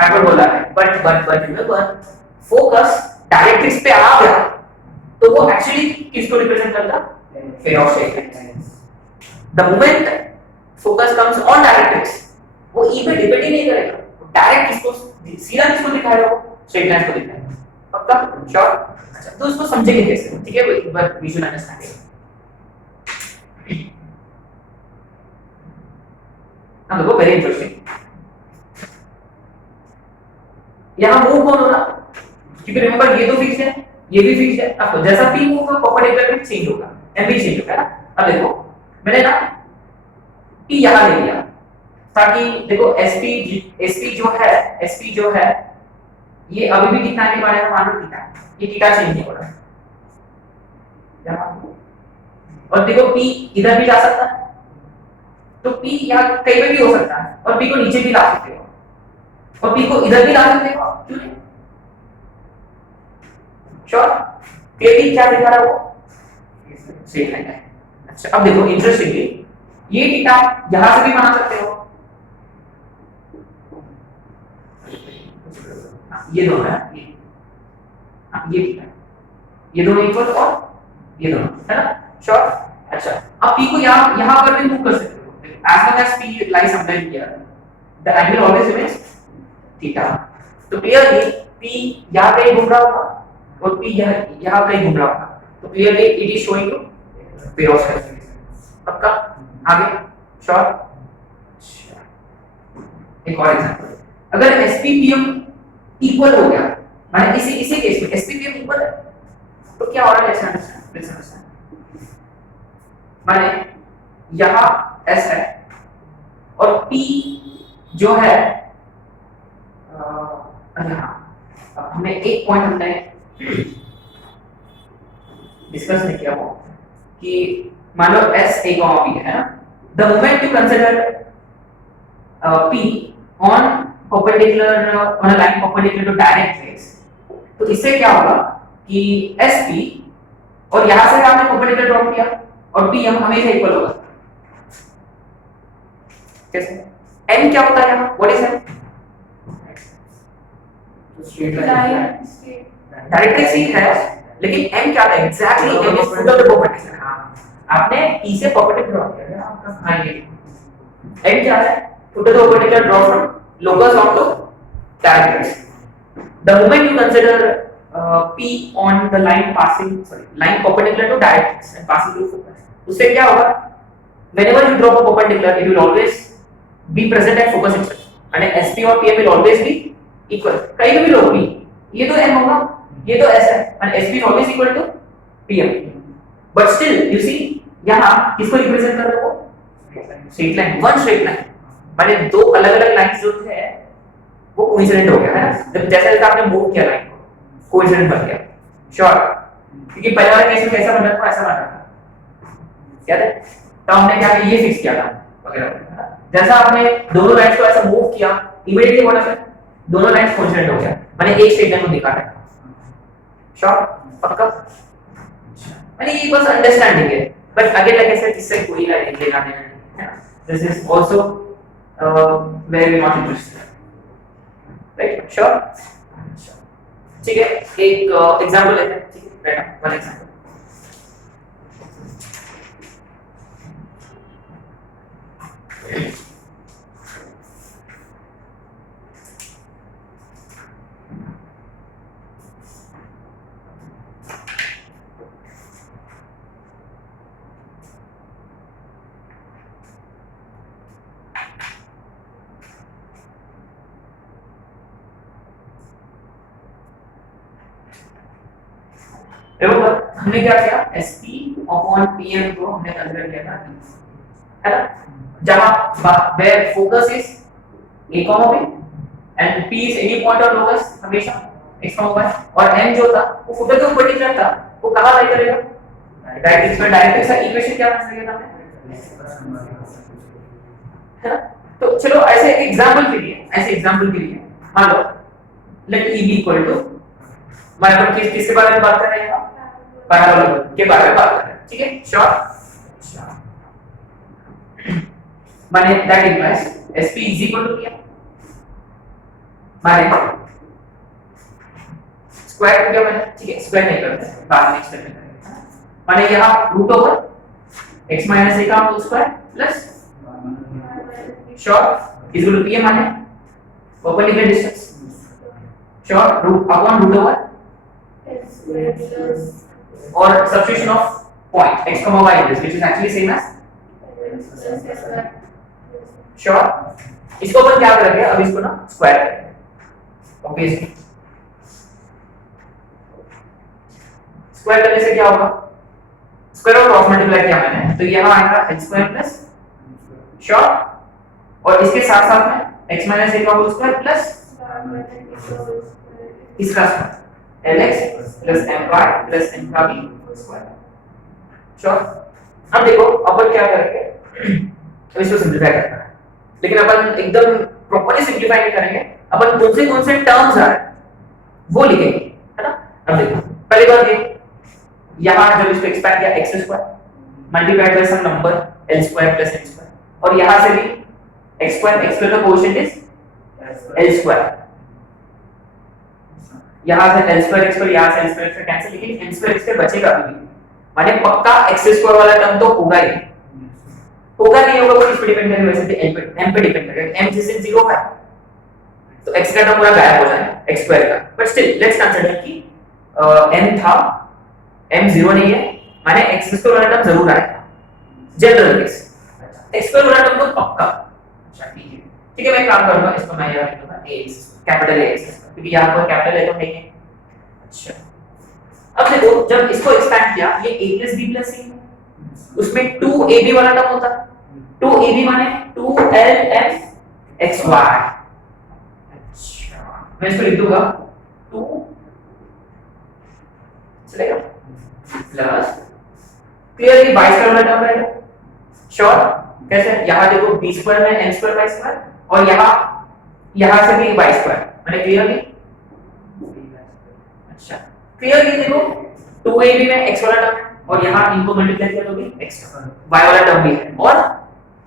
हाइपरबोला है, बट रिमेंबर फोकस डायरेक्ट्रिक्स पे आ गया तो वो एक्चुअली किसको रिप्रेजेंट करता है, ferrous shape. The moment focus comes on directrix वो ई पे डिपेंड ही नहीं करेगा, डायरेक्ट किसको सीधा किसको दिखाएगा, वो स्ट्रेट लाइन को दिखाएगा। पक्का श्योर? अच्छा तो उसको समझेंगे कैसे, ठीक है, एक बार विजुअल अंडरस्टैंडिंग। हाँ देखो वेरी इंटरेस्टिंग, यहाँ मूव कौन हो रहा, क्योंकि रिमेंबर ये तो फिक्स है ये भी फिक्स है, अब जैसा p मूव होगा परपेंडिकुलर में चेंज होगा, m भी चेंज होगा ना। अब देखो मैंने ना p यहां ले लिया ताकि देखो sp जो है ये अभी भी दिखाने के बारे में मान लो थीटा, ये थीटा चेंज नहीं हो रहा है, और देखो p इधर भी जा सकता है तो p यहाँ कहीं पे भी हो सकता है, और p को नीचे भी ला सकते हो और p को इधर भी ला सकते हो, क्यों नहीं? श्योर? क्लियरली क्या दिखा रहा है वो स्ट्रेट लाइन है। अच्छा अब देखो इंटरेस्टिंगली ये थीटा यहां से भी बना सकते हो, ये दोनों है ये थीटा, ये दोनों इक्वल और ये दोनों है ना। श्योर? अच्छा अब p को यहां पर भी मूव कर सकते हो, as long as p lies somewhere here the angle always remains theta, तो क्लियरली p यहां कहीं घूम रहा होगा और p यहां कहीं घूम रहा होगा, तो clearly it is showing you ferrous shape. पक्का? आगे श्योर? एक और एग्जांपल, अगर sppm इक्वल हो गया, माने इसी केस में sppm इक्वल है तो क्या हो रहा है, ऐसा अंडरस्टैंड, माने यहां s है और p जो है हमने एक पॉइंट हमने डिस्कस नहीं किया वो कि मान लो s a p है ना, the moment you consider p on perpendicular on a line perpendicular to directrix, तो इससे क्या होगा कि sp और यहां से आपने परपेंडिकुलर ड्रॉप किया और p हमेशा इक्वल होगा, कैसे? n क्या होता है यहाँ, व्हाट इज n? डायरेक्ट्रिक्स ही है लेकिन m क्या है exactly, m is foot of the perpendicular. हां आपने p से परपेंडिकुलर ड्रॉ किया है आपका, हां ये m क्या है, foot of the perpendicular draw from locus onto directrix। the moment you consider p on the line perpendicular to directrix and passing through focus, उससे क्या होगा, whenever you drop a perpendicular it will always be present at focus itself and sp और pm will always be equal, कहीं भी लो p ये तो m होगा ये तो s है and sp is always equal to pm, but still you see यहाँ किसको रिप्रेजेंट कर रहे हो, straight line, one straight line, माने दो अलग-अलग लाइंस जो है वो कोइंसिडेंट हो गया है ना, जब जैसा आपने मूव किया लाइन को कोइंसिडेंट बन गया। श्योर? क्योंकि पहले वाले केस में कैसा बन रहा था ऐसा बन रहा था, याद है? तो हमने क्या किया, ये फिक्स किया था वगैरह, जैसा आपने दोनों लाइंस को ऐसा मूव किया इमीडिएटली व्हाट हैपेंड, दोनों लाइंस कोइंसिडेंट हो गया, माने एक स्ट्रेट लाइन को दिखा रहा है। श्योर? पक्का? माने ये बस अंडरस्टैंडिंग है, but again like I said इससे कोई लाइन लेना देना नहीं है, this is also very not interested, right? Sure? ठीक है, एक एग्जांपल लेते हैं, ठीक है, राइट, वन एग्जांपल। देखो हमने क्या किया, sp अपॉन pm को हमने कंसीडर किया था, है ना, जहां where focus is a comma b and p is any point of locus हमेशा x comma y, और m जो था वो फुट के ऊपर टिक था, वो कहां लाई करेगा, डायरेक्ट्रिक्स में। डायरेक्ट्रिक्स का इक्वेशन क्या बन गया था, है ना। तो चलो ऐसे एग्जांपल के लिए मान लो late e be equal to मैं अपन किसके बारे में बात कर रहे हैं? पैराबोला के बारे में बात कर रहे हैं, ठीक है? श्योर। माने that implies SP is equal to क्या? माने स्क्वायर को क्या माने? ठीक है, स्क्वायर नहीं करते, बाद में एक्सपेरिमेंट करेंगे। माने यहाँ root over x minus a का whole square plus sure is equal to p माने perpendicular distance sure root upon root over और substitution of point x y in this which is actually same as sure. इसको अपन क्या करेंगे? अब इसको ना स्क्वायर करेंगे ऑब्वियसली। स्क्वायर करने से क्या होगा? स्क्वायर और क्रॉस मल्टीप्लाई किया मैंने तो यहाँ आएगा h स्क्वायर प्लस श्योर और इसके साथ साथ में x माइनस a का होल स्क्वायर प्लस इसका square lx plus my plus m का भी स्क्वायर श्योर। अब देखो अपन क्या करेंगे? तो इसको सिंपलीफाई करना है, लेकिन अपन एकदम प्रॉपर्ली सिंपलीफाई नहीं करेंगे। अपन कौन से टर्म्स आ रहे हैं वो लिखेंगे, है ना? अब देखो पहली बात ये यहाँ जब इसको एक्सपैंड किया x square multiplied by some number l square plus n square और यहाँ से भी x स्क्वायर का कोएफिशिएंट इज l स्क्वायर। यहाँ से l स्क्वायर x स्क्वायर यहाँ से l स्क्वायर से कैंसिल, लेकिन n स्क्वायर x स्क्वायर बचेगा अभी भी। माने पक्का x स्क्वायर वाला टर्म तो होगा ही, होगा नहीं होगा वो किस पे डिपेंड करेगा? वैसे तो m पे डिपेंड करेगा। m जिस दिन 0 है तो x का टर्म पूरा गायब हो जाएगा x स्क्वायर का। बट स्टिल लेट्स कंसीडर कि m था m 0 नहीं है, माने x स्क्वायर वाला टर्म जरूर आएगा जनरल केस। x स्क्वायर वाला टर्म तो पक्का। अच्छा ठीक है मैं काम करूंगा, इसको मैं यहाँ लिख दूंगा ax कैपिटल ax क्योंकि यहाँ पर कैपिटल है तो नहीं है। अच्छा अब देखो जब इसको एक्सपैंड किया ये a plus b plus c उसमें 2ab वाला टर्म होता है। 2ab माने 2lf(xy). अच्छा मैं इसको लिख दूंगा 2 चलेगा प्लस क्लियरली y स्क्वायर वाला टर्म रहेगा श्योर। कैसे? यहाँ देखो b स्क्वायर में n स्क्वायर y स्क्वायर और यहाँ से भी y स्क्वायर माने क्लियरली। अच्छा क्लियरली देखो 2ab में x वाला टर्म और यहाँ इनको मल्टीप्लाई किया तो भी x y वाला टर्म भी है और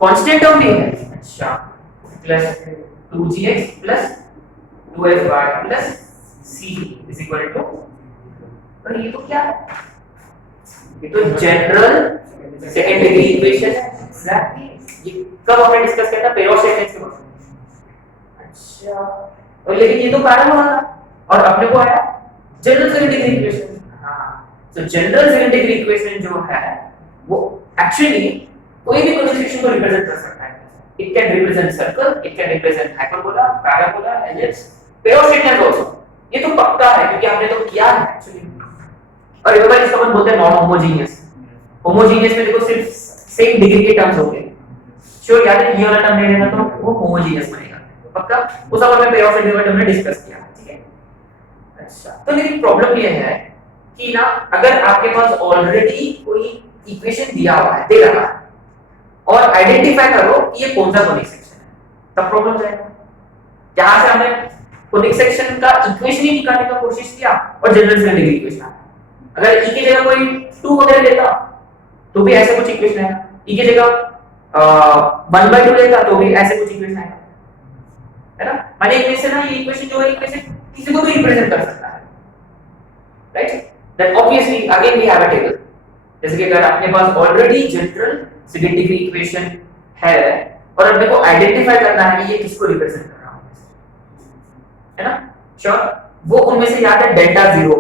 कांस्टेंट टर्म भी है। अच्छा plus 2gx plus 2fy plus c is equal to, और ये तो क्या है? ये तो जनरल सेकंड डिग्री इक्वेशन है। ये कब हमने डिस्कस किया था? पेयर ऑफ सेकेंड्स के बाद। अच्छा और लेकिन ये तो पैराबोला था और अपने को आया जनरल सेकंड डिग्री इक्वेशन। हां तो जनरल सेकंड डिग्री इक्वेशन जो है वो एक्चुअली कोई भी कंस्ट्रक्शन को रिप्रेजेंट कर सकता है। It can represent circle, it can represent hyperbola, parabola, ellipse, pair of seconds also. ये तो पक्का है क्योंकि हमने तो किया है एक्चुअली। और एक बार इसको अपन बोलते हैं नॉन होमोजेनियस। होमोजेनियस में देखो सिर्फ सेम डिग्री के टर्म्स होंगे। श्योर याद है ये वाला टर्म नहीं रहना तो वो होमोजेनियस बनेगा पक्का। उस अपन में पेयर ऑफ सेकेंड्स हमने डिस्कस किया, ठीक है? अच्छा तो लेकिन प्रॉब्लम ये है कि ना अगर आपके पास ऑलरेडी कोई इक्वेशन दिया हुआ है, दे रहा है और आइडेंटिफाई करो कि ये कौन सा कोनिक सेक्शन है, तब प्रॉब्लम जाएगा। जहां से हमने कोनिक सेक्शन का इक्वेशन ही निकालने का कोशिश किया और जनरल सेकंड डिग्री इक्वेशन आया। अगर e की जगह कोई 2 वगैरह लेता तो भी ऐसे कुछ इक्वेशन आएगा, e की जगह 1/2 लेता तो भी ऐसे कुछ इक्वेशन आएगा, है ना? माने इनमें से ना ये इक्वेशन जो है इक्वेशन किसी को भी रिप्रेजेंट कर सकता है, right? Then obviously again we have a table. जैसे कि अगर अपने पास already general second degree equation है और अपने को आइडेंटिफाई करना है कि ये किसको रिप्रेजेंट कर रहा है ना? श्योर वो उनमें से याद है डेल्टा 0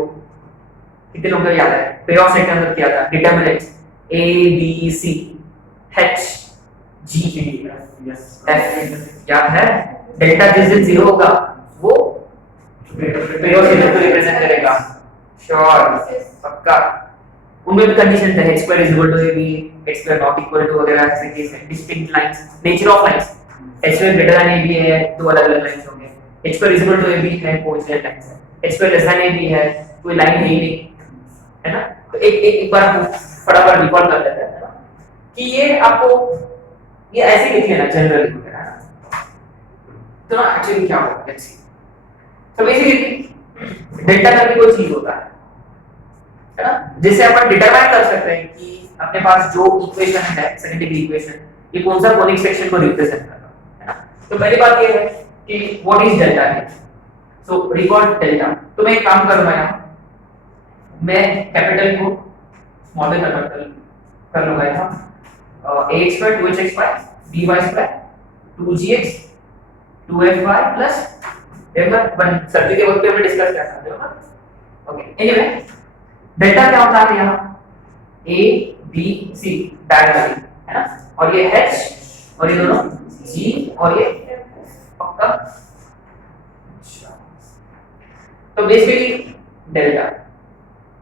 कितने लोगों को याद है? पेयर ऑफ सेकेंड में क्या था? Determinant a b c h g f याद है? डेल्टा जिस दिन 0 होगा वो पेयर ऑफ सेकेंड को रिप्रेजेंट करेगा। श्योर पक्का। उनमें भी कंडीशन है x square is equal to ab, x square not equal to वगैरह ऐसे केस है। Distinct lines, nature of lines, h square greater than ab है, दो अलग-अलग लाइंस होंगे। h square is equal to ab है, कोइंसिडेंट लाइंस है। h square less than ab है, कोई लाइन है ही नहीं, है ना? तो एक बार फटाफट रिकॉल कर लेते हैं ना कि ये आपको ये ऐसे लिख लेना जनरली वगैरह। तो ना एक्चुअली क्या होगा लेट्स सी। तो बेसिकली डेल्टा करके कोई चीज होता है ना, जिससे अपन डिटरमाइन कर सकते हैं कि अपने पास जो इक्वेशन है सेकंड डिग्री इक्वेशन, ये कौन सा कोनिक सेक्शन को रिप्रेजेंट कर रहा है ना। तो पहली बात ये है कि व्हाट इज डेल्टा है। सो रिकॉर्ड डेल्टा। तो मैं एक काम करूंगा यहाँ, मैं कैपिटल को स्मॉल कर लूंगा यहाँ, ax square 2hx by by square 2gx 2fy plus f1 circuit के वक्त पे हमने डिस्कस किया था ना। ओके एनीवे डेल्टा क्या होता है यहाँ, a b c डायगोनली है ना, और ये h और ये दोनों g और ये पक्का। तो बेसिकली डेल्टा,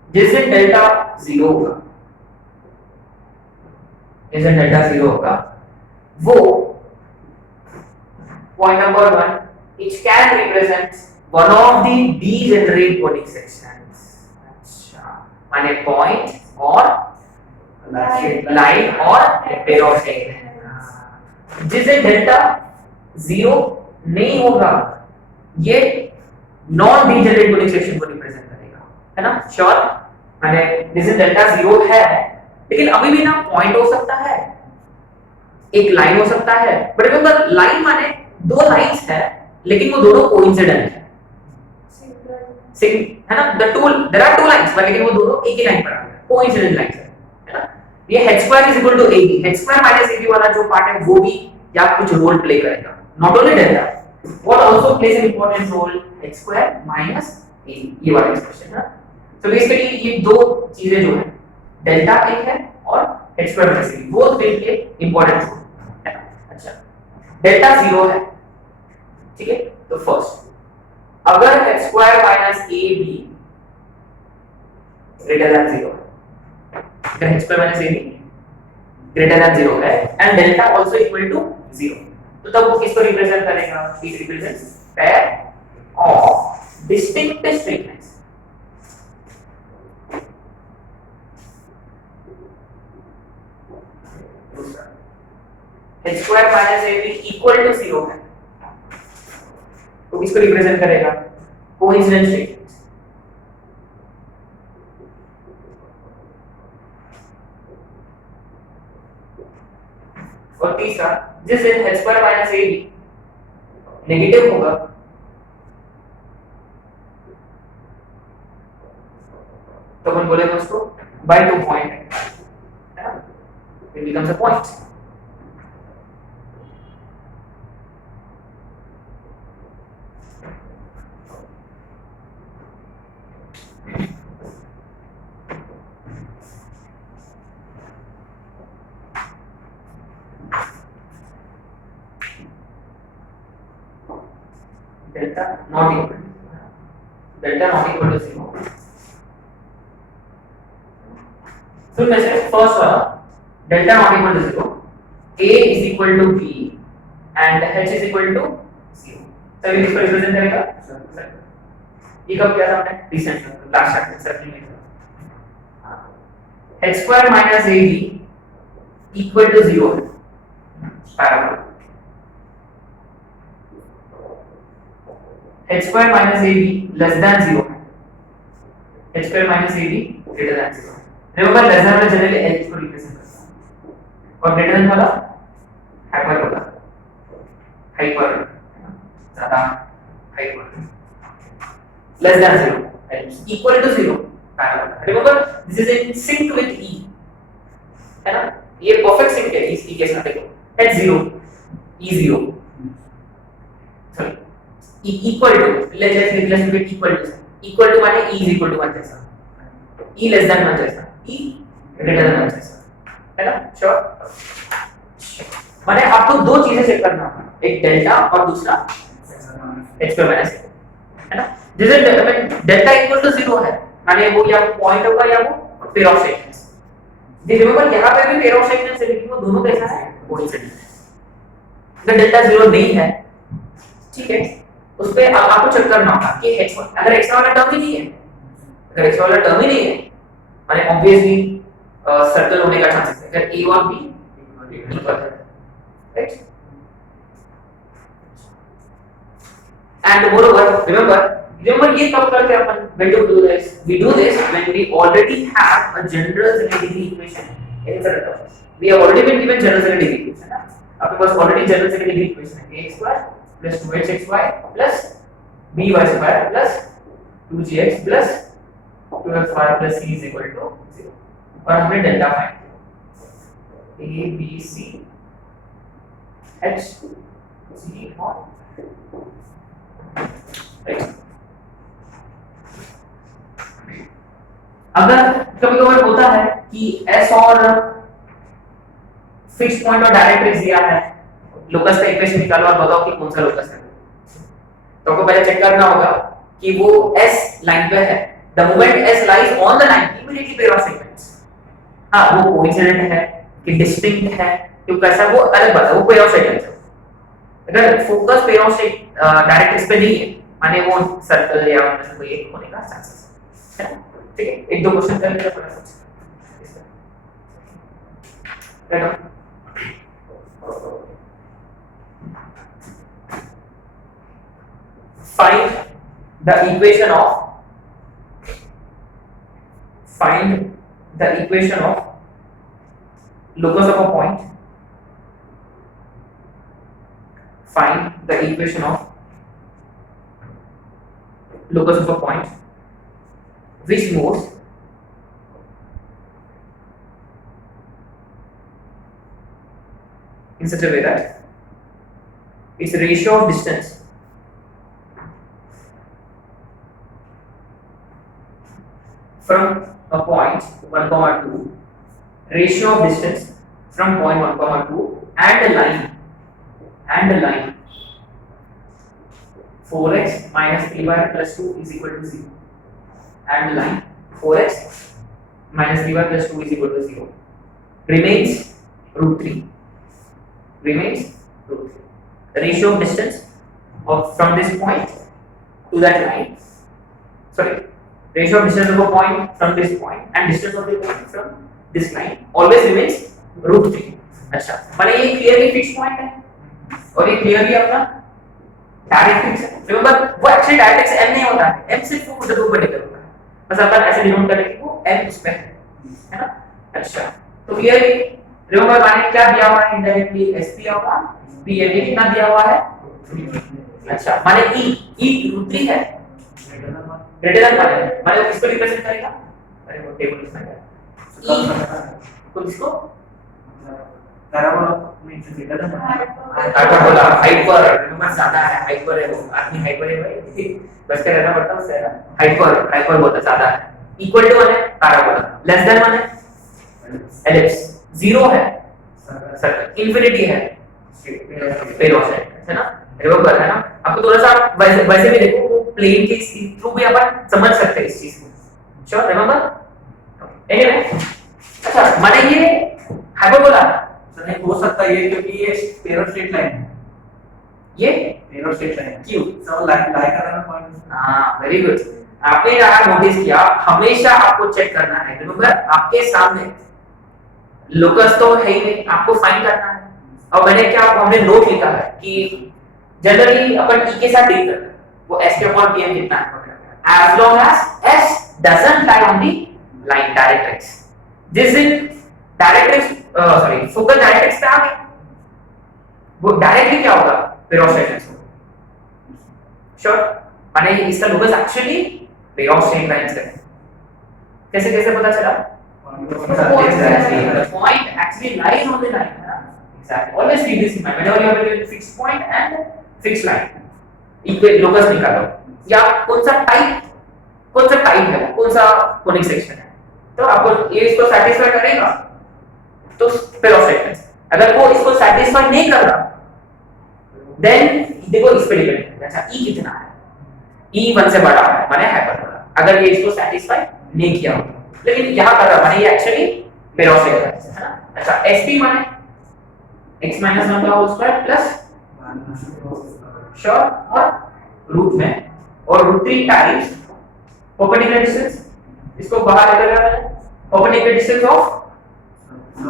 जिस दिन डेल्टा 0 होगा, जिस दिन डेल्टा 0 होगा, वो point number 1, it can represent one of the degenerate conic sections. अच्छा, माने point और line और pair of segment। जिसे डेल्टा 0 नहीं होगा, ये नॉन डीजेनरेट कोनिक सेक्शन को रिप्रेजेंट करेगा, है ना। श्योर, माने जिसे डेल्टा 0 है, लेकिन अभी भी ना पॉइंट हो सकता है, एक लाइन हो सकता है, बट रिमेंबर लाइन माने दो लाइंस है, लेकिन वो दोनों कोइंसिडेंट है, है ना। The two there are two lines, लेकिन वो दोनों एक ही लाइन पर आ रहे हैं, कोइंसिडेंट लाइंस है ना। ये h square is equal to ab, h square minus ab वाला जो पार्ट है वो भी या कुछ रोल प्ले करेगा, not only delta, what also plays an important role, h square minus ab, ये वाला एक्सप्रेशन है। तो बेसिकली ये दो चीजें जो है, डेल्टा एक है और h square minus ab, both play important role है। अच्छा, डेल्टा 0 है, ठीक है। तो फर्स्ट, अगर h square minus ab greater than 0 है, अगर h square minus ab greater than 0 है and delta also equal to 0, तो तब वो किसको रिप्रेजेंट करेगा, it represents pair of distinct straight lines. दूसरा, h square minus ab equal to 0 है, तो किसको रिप्रेजेंट करेगा, कोइंसिडेंट स्ट्रेट लाइंस। और तीसरा, जिस दिन h square minus ab negative होगा, तो अपन बोलेंगे उसको बाय टू पॉइंट है ना, it becomes a point. Delta not equal to 0। तो में से फर्स्ट वाला delta not equal to 0, a is equal to b and h is equal to 0, तभी इसको रिप्रेजेंट करेगा। ये कब किया था हमने, रिसेंट लास्ट चैप्टर सर्किल में। h square minus ab equal to 0 parabola, h square minus ab less than 0 है, h square minus ab greater than 0। Remember less than वाला जनरली h को रिप्रेजेंट करता है, और ग्रेटर देन वाला हाइपर होगा, हाइपर ज्यादा hyper, less than 0 equal to 0 parabola. Remember this is in sync with e, है ना, ये परफेक्ट सिंक है इस केस में। देखो h 0 e 0 sorry e equal to, let's replace equal to माने e is equal to 1 जैसा, e less than 1 जैसा, e greater than 1 जैसा, है ना। श्योर, माने आपको दो चीजें चेक करना है, एक डेल्टा और दूसरा h स्क्वायर माइनस, है ना। जिसे डेल्टा इक्वल टू 0 है, माने वो या पॉइंट होगा या वो पेयर ऑफ सेगमेंट्स। रिमेंबर यहां पे भी पेयर ऑफ सेगमेंट्स है, लेकिन वो दोनों कैसा है, कोइंसिडेंट है। अगर डेल्टा 0 नहीं है, ठीक है, उस पे आपको चेक करना होगा कि x अगर x वाला टर्म ही नहीं है, अगर x वाला टर्म ही नहीं है, माने ऑब्वियसली सर्कल होने का चांसेस है अगर a और b इक्वल है, right. And moreover remember Remember ये कब करते हैं अपन? When to do this? We do this when we already have a general second degree equation in certain terms. We have already been given general second degree equation ना? आपके पास already general second degree equation है ax square plus 2hxy plus by square plus 2gx plus 2fy plus c is equal to 0 और हमने डेल्टा फाइंड किया a b c h g और right. अगर कभी-कभार होता है कि s और फिक्स्ड पॉइंट और डायरेक्ट्रिक्स दिया है, लोकस का इक्वेशन निकालो और बताओ कि कौन सा लोकस है। तो आपको पहले चेक करना होगा कि वो s लाइन पे है। The moment s lies on the line, immediately pair of segments. हाँ, वो कोइंसिडेंट है कि डिस्टिंक्ट है, क्यों कैसा वो अलग बात है, वो पेयर ऑफ सेगमेंट्स है। अगर फोकस पेयर ऑफ डायरेक्ट्रिक्स पे नहीं है, माने वो सर्कल या उनमें से कोई एक होने का चांसेस है। ठीक है, एक दो क्वेश्चन कर लेते हैं फटाफट। Find the equation of locus of a point. Find the equation of locus of a point which moves in such a way that its ratio of distance from a point 1, 2, ratio of distance from point 1, 2 and a line 4x minus 3y plus 2 is equal to 0 and the line 4x minus 3y plus 2 is equal to 0 remains root 3. The ratio of distance from this point to that line, ratio of distance of a point from this point and distance of the point from this line always remains root 3. अच्छा, माने ये clearly fixed point है और ये clearly अपना डायरेक्ट्रिक्स है। रिमेंबर वो एक्चुअली डायरेक्ट्रिक्स m नहीं होता है, m सिर्फ वो डबल पर डिपेंड होता है, बस अपन ऐसे डिनोट करेंगे कि वो m उस पे है ना। अच्छा, तो क्लियरली रिमेंबर माने क्या दिया हुआ है इनडायरेक्टली sp अपॉन p, ये कितना दिया हुआ है। अच्छा, माने e रूट 3 है ग्रेटर देन माने किसको रिप्रेजेंट करेगा। अरे वो टेबल इसमें है तो इसको पैराबोला में से greater than parabola hyper remember ज्यादा है, हाइपर है वो आदमी हाइपर है भाई, बस क्या रहना पड़ता है उससे ना, हाइपर बहुत ज्यादा है। इक्वल टू है पैराबोला, लेस देन है एलिप्स, जीरो है सर्कल, इंफिनिटी है पेरोस है ना। रिमेंबर है ना, आपको थोड़ा सा वैसे भी देखो वो प्लेन के थ्रू भी अपन समझ सकते हैं इस चीज को। Sure remember anyway. अच्छा, माने ये हाइपरबोला नहीं हो सकता ये क्योंकि ये पेयर स्ट्रेट लाइन है, ये पेयर स्ट्रेट लाइन क्यों सब लाइन का ना पॉइंट। हां वेरी गुड, आपने यहाँ नोटिस किया, हमेशा आपको चेक करना है। रिमेंबर आपके सामने लोकस तो है ही नहीं, आपको फाइंड करना है। और मैंने क्या हमने नोट लिखा है कि जनरली अपन e के साथ डील करते हैं, वो s के अपॉन pm कितना है as long as s doesn't lie on the line directrix। जिस दिन डायरेक्ट्रिक्स फोकल डायरेक्ट्रिक्स पे आ गए वो डायरेक्टली क्या होगा पेयर ऑफ सेगमेंट्स होगा। श्योर, माने इसका locus actually pair of straight lines है। कैसे पता चला? the point actually lies on the line, exactly, always keep this in mind whenever you have a fixed point and fixed line, equate locus निकालो या कौन सा टाइप है, कौन सा कोनिक सेक्शन है, तो आपको ये इसको सैटिस्फाई करेगा तो पेयर ऑफ सेगमेंट्स। अगर वो इसको सैटिस्फाई नहीं कर रहा देन देखो इस पे डिपेंड है। अच्छा, e कितना है, e 1 से बड़ा है माने हाइपरबोला, अगर ये इसको सैटिस्फाई नहीं किया हो, लेकिन यहां कर रहा माने ये एक्चुअली पेयर ऑफ सेगमेंट्स है ना। अच्छा, sp माने x - 1 का होल स्क्वायर प्लस श्योर और रूट में और रूट 3 टाइम्स परपेंडिकुलर डिस्टेंस, इसको बाहर लेकर जाना है परपेंडिकुलर डिस्टेंस ऑफ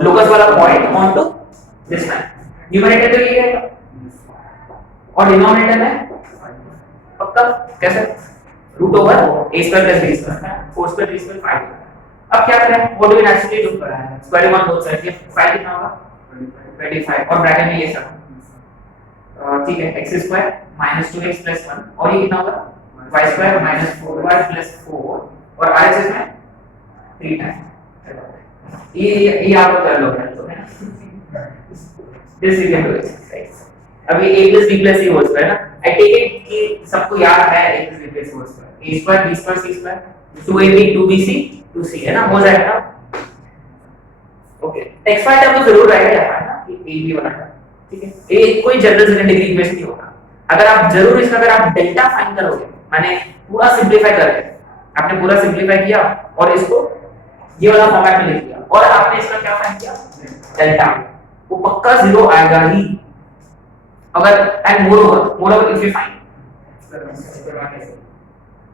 लोकस वाला point on to this line. Numerator तो ये रहेगा और डिनोमिनेटर में पक्का कैसे root over a square plus b square 4 square 3 square 5। अब क्या करें, what do we naturally do, square root on both sides, ये 5 कितना होगा 25 और ब्रैकेट में ये सब ठीक है x square minus 2x plus 1 और ये कितना होगा y square minus 4y plus 4 और RHS में 3 टाइम ये आप कर लो तो है ना, this we can do exercise. अब ये a plus b plus c whole square ना, आई टेक इट कि सबको याद है a plus b plus c whole square, a square b square c square 2ab 2bc 2c है ना, हो जाएगा ना। ओके x y टर्म तो जरूर रहेगा यहाँ ना कि a b वाला, ठीक है, ये कोई जनरल सेकंड डिग्री इक्वेशन नहीं होगा। अगर आप जरूर इसका अगर आप डेल्टा फाइंड करोगे, माने पूरा सिंपलीफाई करके आपने पूरा सिंपलीफाई किया और इसको ये वाला फॉर्मेट में लिख दिया और आपने इसका क्या फाइंड किया डेल्टा, वो पक्का जीरो आएगा ही। अगर and more if you find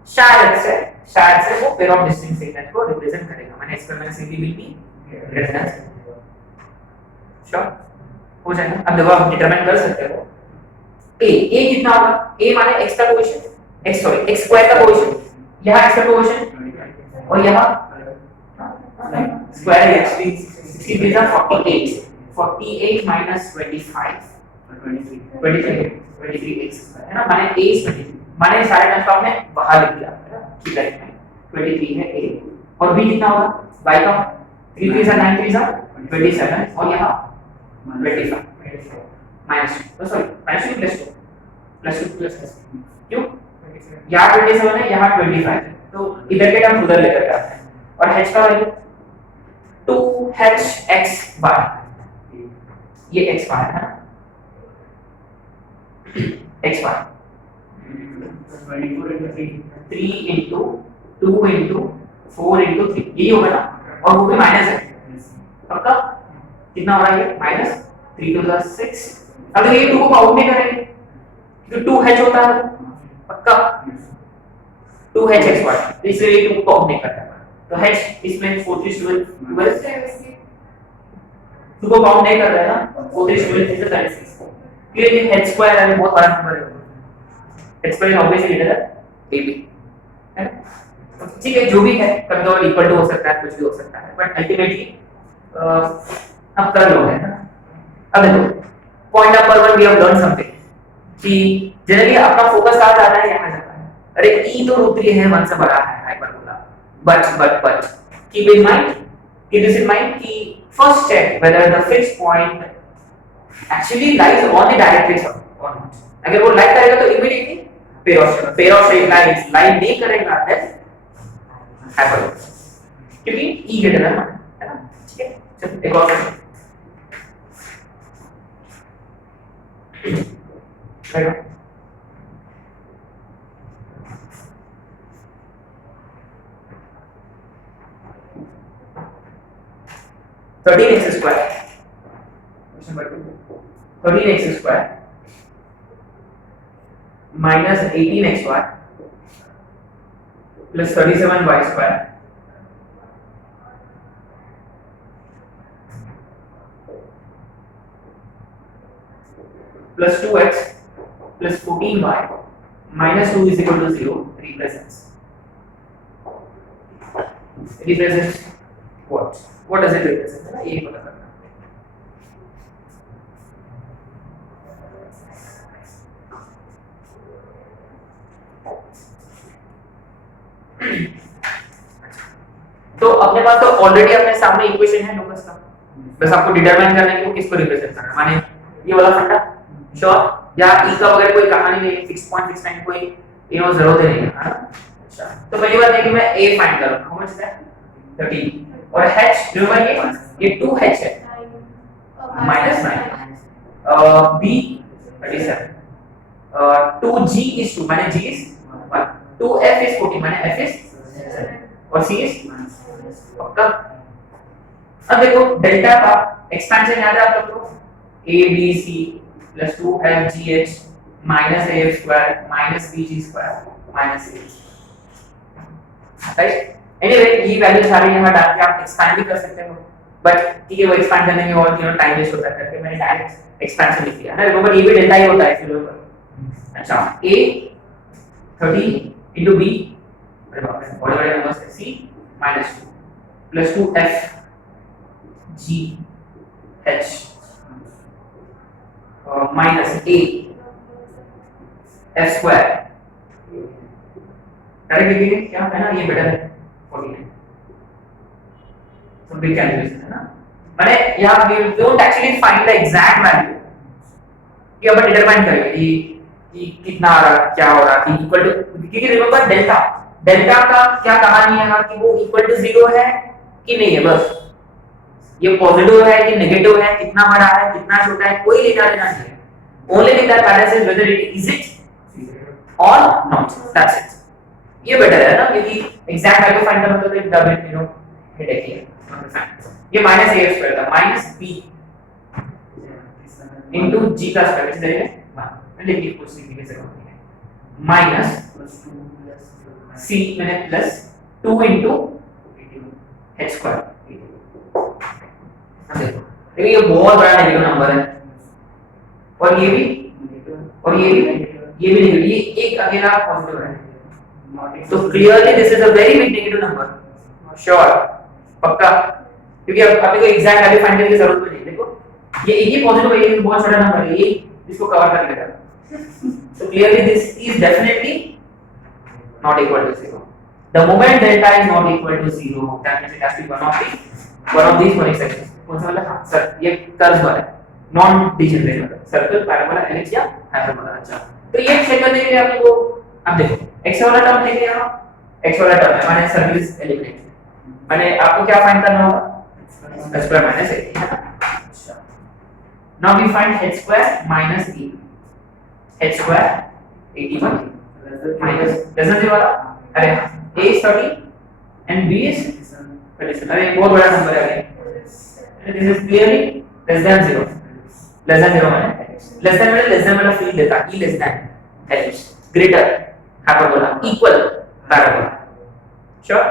शायद से वो पेयर ऑफ डिस्टिंक्ट सेगमेंट को रिप्रेजेंट करेगा, माने experiment will be greater than sure हो जाएगा। अब देखो आप डिटरमाइन कर सकते हो a कितना होगा, a माने x का कोएफिशिएंट x स्क्वायर का कोएफिशिएंट, यहां x का कोएफिशिएंट और यहां square x 60 is 48 minus 25 23x है ना, माने a is 23, माने सारे टर्म्स को आपने बाहर लिख दिया है ना, ठीक है 23 है a और b कितना होगा y का 3 3 9 3 27 और यहां 25 माइनस सॉरी माइनस 2 प्लस 2 क्यों यहाँ 27 है यहाँ 25 है, तो इधर के टर्म उधर लेकर जाते हैं और h का वैल्यू 2hx ये x बार है ना, x बार 3 into 2 into 4 into 3 यही होगा ना, और वो भी माइनस है पक्का, कितना हो रहा है ये माइनस 3 to the 6। अगर ये 2 को काउंट नहीं करेंगे तो 2h होता है पक्का 2hx वाला, तो इसलिए ये 2 को काउंट नहीं करता, तो h इसमें 4 3 12 2 को काउंट नहीं कर रहा है ना, 4 3 12 is 36 क्लियर। ये h स्क्वायर है बहुत बड़ा नंबर है, h square is obviously greater than ab है ना, ठीक है जो भी है कभी कभी इक्वल टू हो सकता है, कुछ भी हो सकता है, बट अल्टीमेटली अब कर लो है ना। अब देखो point number 1 we have learn something कि जनरली आपका फोकस कहां जाता है, यहां जाता है, अरे e तो √3 है 1 से बड़ा है hyperbola, but keep in mind, keep this in mind कि first check whether the fixed point actually lies on the directrix और नॉट। अगर वो लाइक करेगा तो immediately pair of straight lines line नहीं करेगा देन हाइपरबोला, क्योंकि e ग्रेटर है ना, ठीक है। चलो एक और रहेगा 13x square, question number 2, 13x square minus 18xy plus 37y square plus 2x plus 14y minus 2 is equal to 0 represents what? What does it represent? ना ये पता करना। तो अपने पास तो ऑलरेडी अपने सामने इक्वेशन है लोकस का, बस आपको डिटरमाइन करना है कि वो किसको रिप्रेजेंट कर रहा है, माने ये वाला फंडा श्योर, या ई का वगैरह कोई कहानी नहीं है, 6.69 कोई जरूरत नहीं है ना। अच्छा तो पहली बात है कि मैं a फाइंड करूंगा, हाउ मच है 13 और h रिमेंबर ये 2h है -9 b 37 2g is 2 माने g is 1 2f is 14 माने f is 7 और c is पक्का। अब देखो डेल्टा का एक्सपेंशन याद है आप लोग को a b c plus 2f g h minus a square minus b g square minus a, right. Anyway ये वैल्यू सारी यहां डाल के आप एक्सपैंड भी कर सकते हो, बट ठीक है वो एक्सपैंड करने में और टाइम वेस्ट होता है करके मैंने डायरेक्ट एक्सपेंशन लिख दिया है। रिमेंबर ये भी डेल्टा ही होता है फिर। अच्छा a 30 into b अरे बाप रे बड़े बड़े नंबर्स है c minus 2 plus 2f g h minus a f square direct लिखेंगे क्या है ना, ये बेटर है 49 तो बिग कैलकुलेशन है ना, माने यहां we don't actually find the exact value, ये अब डिटरमाइन करेंगे कि कितना आ रहा क्या हो रहा, कि इक्वल टू, क्योंकि रिमेंबर डेल्टा डेल्टा का क्या कहानी है कि वो इक्वल टू 0 है कि नहीं है, बस ये पॉजिटिव है कि नेगेटिव है, कितना बड़ा है कितना छोटा है, कोई लेना देना नहीं है, only thing that matters is whether it is it और नॉट, दैट्स इट। ये बेटर है ना, क्योंकि एग्जैक्ट वैल्यू फाइंड करना तो एक डबल हेडेक है। ये माइनस a स्क्वायर था माइनस b इनटू g का स्क्वायर, इसे देखिए मैं लिखने की कोशिश करने की जरूरत नहीं है, माइनस c मैंने प्लस 2 इनटू h स्क्वायर। देखिए ये बहुत बड़ा नेगेटिव नंबर है, और ये भी नेगेटिव, ये एक अकेला पॉजिटिव है, तो clearly this is a very big negative number, sure पक्का, क्योंकि अब आपको एग्जैक्ट वैल्यू फाइंड करने की जरूरत नहीं है। देखो ये एक ही पॉजिटिव है, ये बहुत छोटा नंबर है, ये इसको कवर कर लेगा, so clearly this is definitely not equal to 0. The moment delta is not equal to 0, that means it has to be one of these conic sections. कौन सा वाला? हाँ सर, ये कर्व वाला है, नॉन डिजेनरेट वाला, सर्कल, पैराबोला, एलिप्स या हाइपरबोला। अच्छा तो ये चेक करने के लिए आपको, अब देखो x वाला टर्म लेके यहाँ, x वाला टर्म है माने सर्कल इज एलिमिनेटेड, माने आपको क्या फाइंड करना होगा, h स्क्वायर माइनस a, है ना। अच्छा now we find h square minus b, h square 81 minus less than वाला, अरे a is 30 and b is 27, अरे बहुत बड़ा नंबर है again, this is clearly less than 0, less than 0 माने लेस देन वाला फील्ड देता, e less than ellipse, greater hyperbola, equal parabola, sure.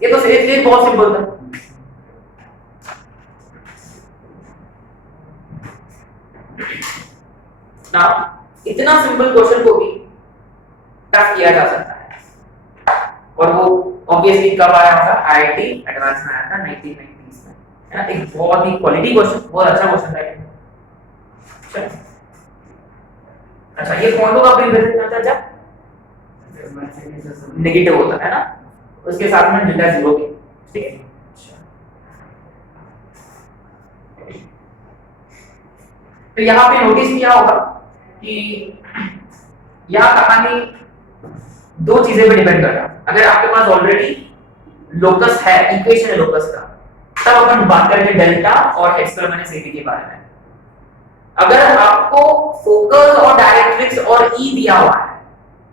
ये तो सीरियसली बहुत सिंपल था। नाउ इतना सिंपल क्वेश्चन को भी टफ किया जा सकता है, और वो ऑब्वियसली कब आया होगा, आईआईटी एडवांस में आया था 1990s में, है ना। एक बहुत ही क्वालिटी क्वेश्चन, बहुत अच्छा क्वेश्चन था ये। अच्छा ये कौन होगा रिप्रेजेंट करता है जब नेगेटिव होता है ना, उसके साथ में डेल्टा 0 की, ठीक है। तो यहाँ पे नोटिस किया होगा कि यहाँ कहानी दो चीजें पे डिपेंड कर रहा है। अगर आपके पास ऑलरेडी लोकस है, इक्वेशन है लोकस का, तब अपन बात करेंगे डेल्टा और x स्क्वायर माइनस ab के बारे में। अगर आपको फोकस और डायरेक्ट्रिक्स और e दिया हुआ है,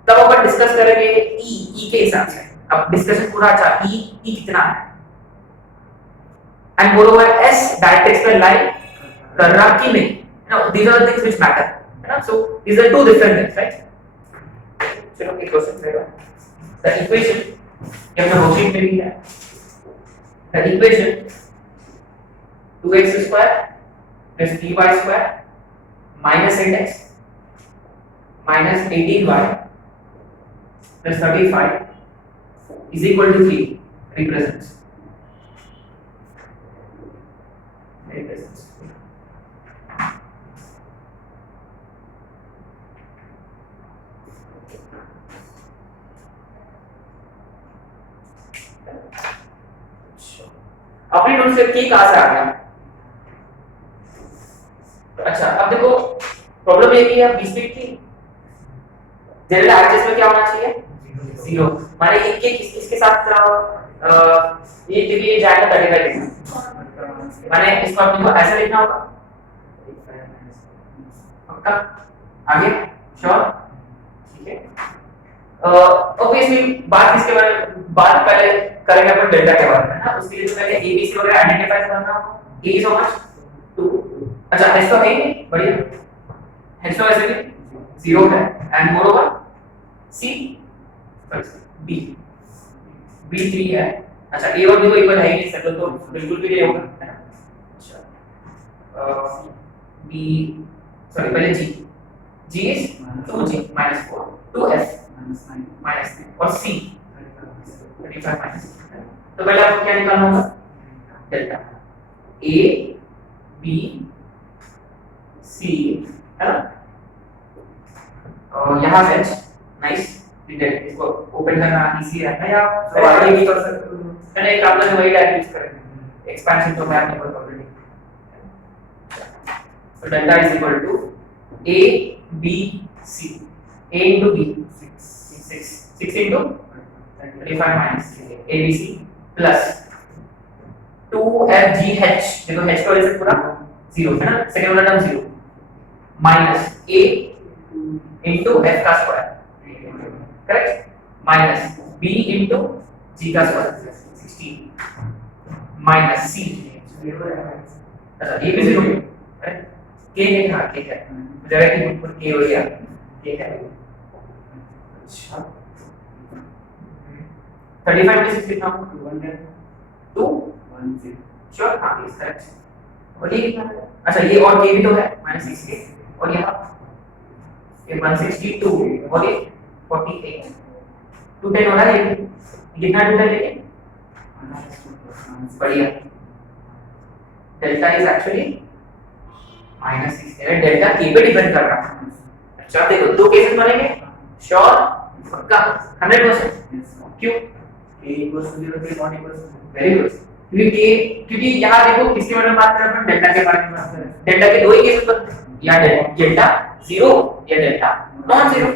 तब अपन डिस्कस करेंगे e के हिसाब से। अब डिस्कशन पूरा अच्छा, e कितना है, एंड मोरओवर s डायरेक्ट्रिक्स पे लाइन कर रहा कि नहीं, these are the things which matter, है ना। So these are two different things, right? चलो एक क्वेश्चन लेगा, the equation ये अपना वर्कशीट में भी है, the equation 2x square plus 3y square minus 8x minus 18y plus 35 is equal to 3 represents अपने नोट से की कहां से आ गया। अच्छा अब देखो प्रॉब्लम ये की है, बीच में की जनरल आरएचएस में क्या होना चाहिए, 0, माने ये इसके साथ ये जब ये जाएगा 35 माने इसको अपने को ऐसा लिखना होगा, पक्का आगे श्योर, ठीक है। ऑब्वियसली बात इसके बारे में बात पहले करेंगे अपन डेल्टा के बारे में ना, उसके लिए तो पहले एबीसी वगैरह आइडेंटिफाई करना होगा। ए इज हाउ मच 2, अच्छा एच तो है ही बढ़िया, एच तो ऐसे भी 0 है, एंड मोरओवर सी बी 3 है। अच्छा ए और बी तो इक्वल है ही नहीं, सर्कल तो बिल्कुल भी नहीं होगा, है ना। अच्छा बी सॉरी पहले जी g is 2g minus 4, 2f minus 3 और c 35 minus 3। तो पहले आपको क्या निकालना होगा? डेल्टा a b c है ना, और यहाँ से नाइस इसको ओपन करना इजी है या तो आगे भी कर सकते हो। मैंने एक काम करने वही डायरेक्ट यूज करेंगे एक्सपेंशन तो मैं आपने पता already. So delta is equal to A B C. A into B 6 into 35 minus A B C plus 2F G H, देखो H का वैसे पूरा 0 है ना, सेकंड वाला term 0 minus A into F का square correct minus B into G का स्क्वायर 16 माइनस C, अच्छा ये भी 0 है, k है, हाँ k है, जगह की ऊपर k हो गया, k है। अच्छा 35 में 6 कितना होगा? 210 श्योर, हाँ इस करेक्ट। और ये कितना है? अच्छा ये और k भी तो है -6 k, और यहाँ ये 162 और ये 48 210 हो रहा है, ये कितना 210 लेके बढ़िया। डेल्टा इज एक्चुअली -6 है, डेल्टा के पे डिपेंड कर रहा है। अच्छा देखो दो केसेस बनेंगे श्योर पक्का 100%। क्यों? k = 0 के नॉट इक्वल, वेरी गुड। क्योंकि यहाँ देखो किसके बारे में बात कर रहे हैं? डेल्टा के बारे में बात कर रहे हैं। डेल्टा के दो ही केसेस बनते हैं, या डेल्टा 0 या डेल्टा नॉन 0,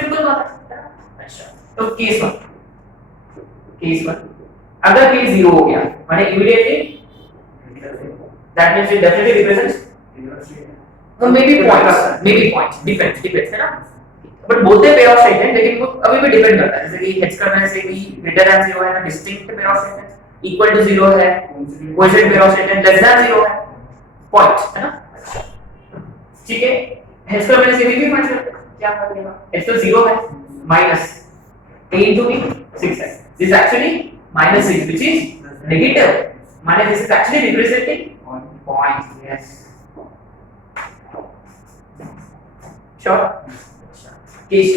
सिंपल बात है। अच्छा तो केस 1 अगर k 0 हो गया माने immediately that means it definitely represents maybe points depends है ना, बट बोलते पेयर ऑफ सेगमेंट, लेकिन वो अभी भी डिपेंड करता है। जैसे कि h का वैसे भी ग्रेटर देन 0 है ना, distinct pair of segment, equal to 0 है, coefficient pair of segment, less than 0 है, पॉइंट है ना। ठीक है, h का वैसे भी पॉइंट करते हैं, क्या करेगा? h तो 0 है माइनस a into b 6 है, this is actually -6 which is negative, माने this is actually representing point, yes sure। Case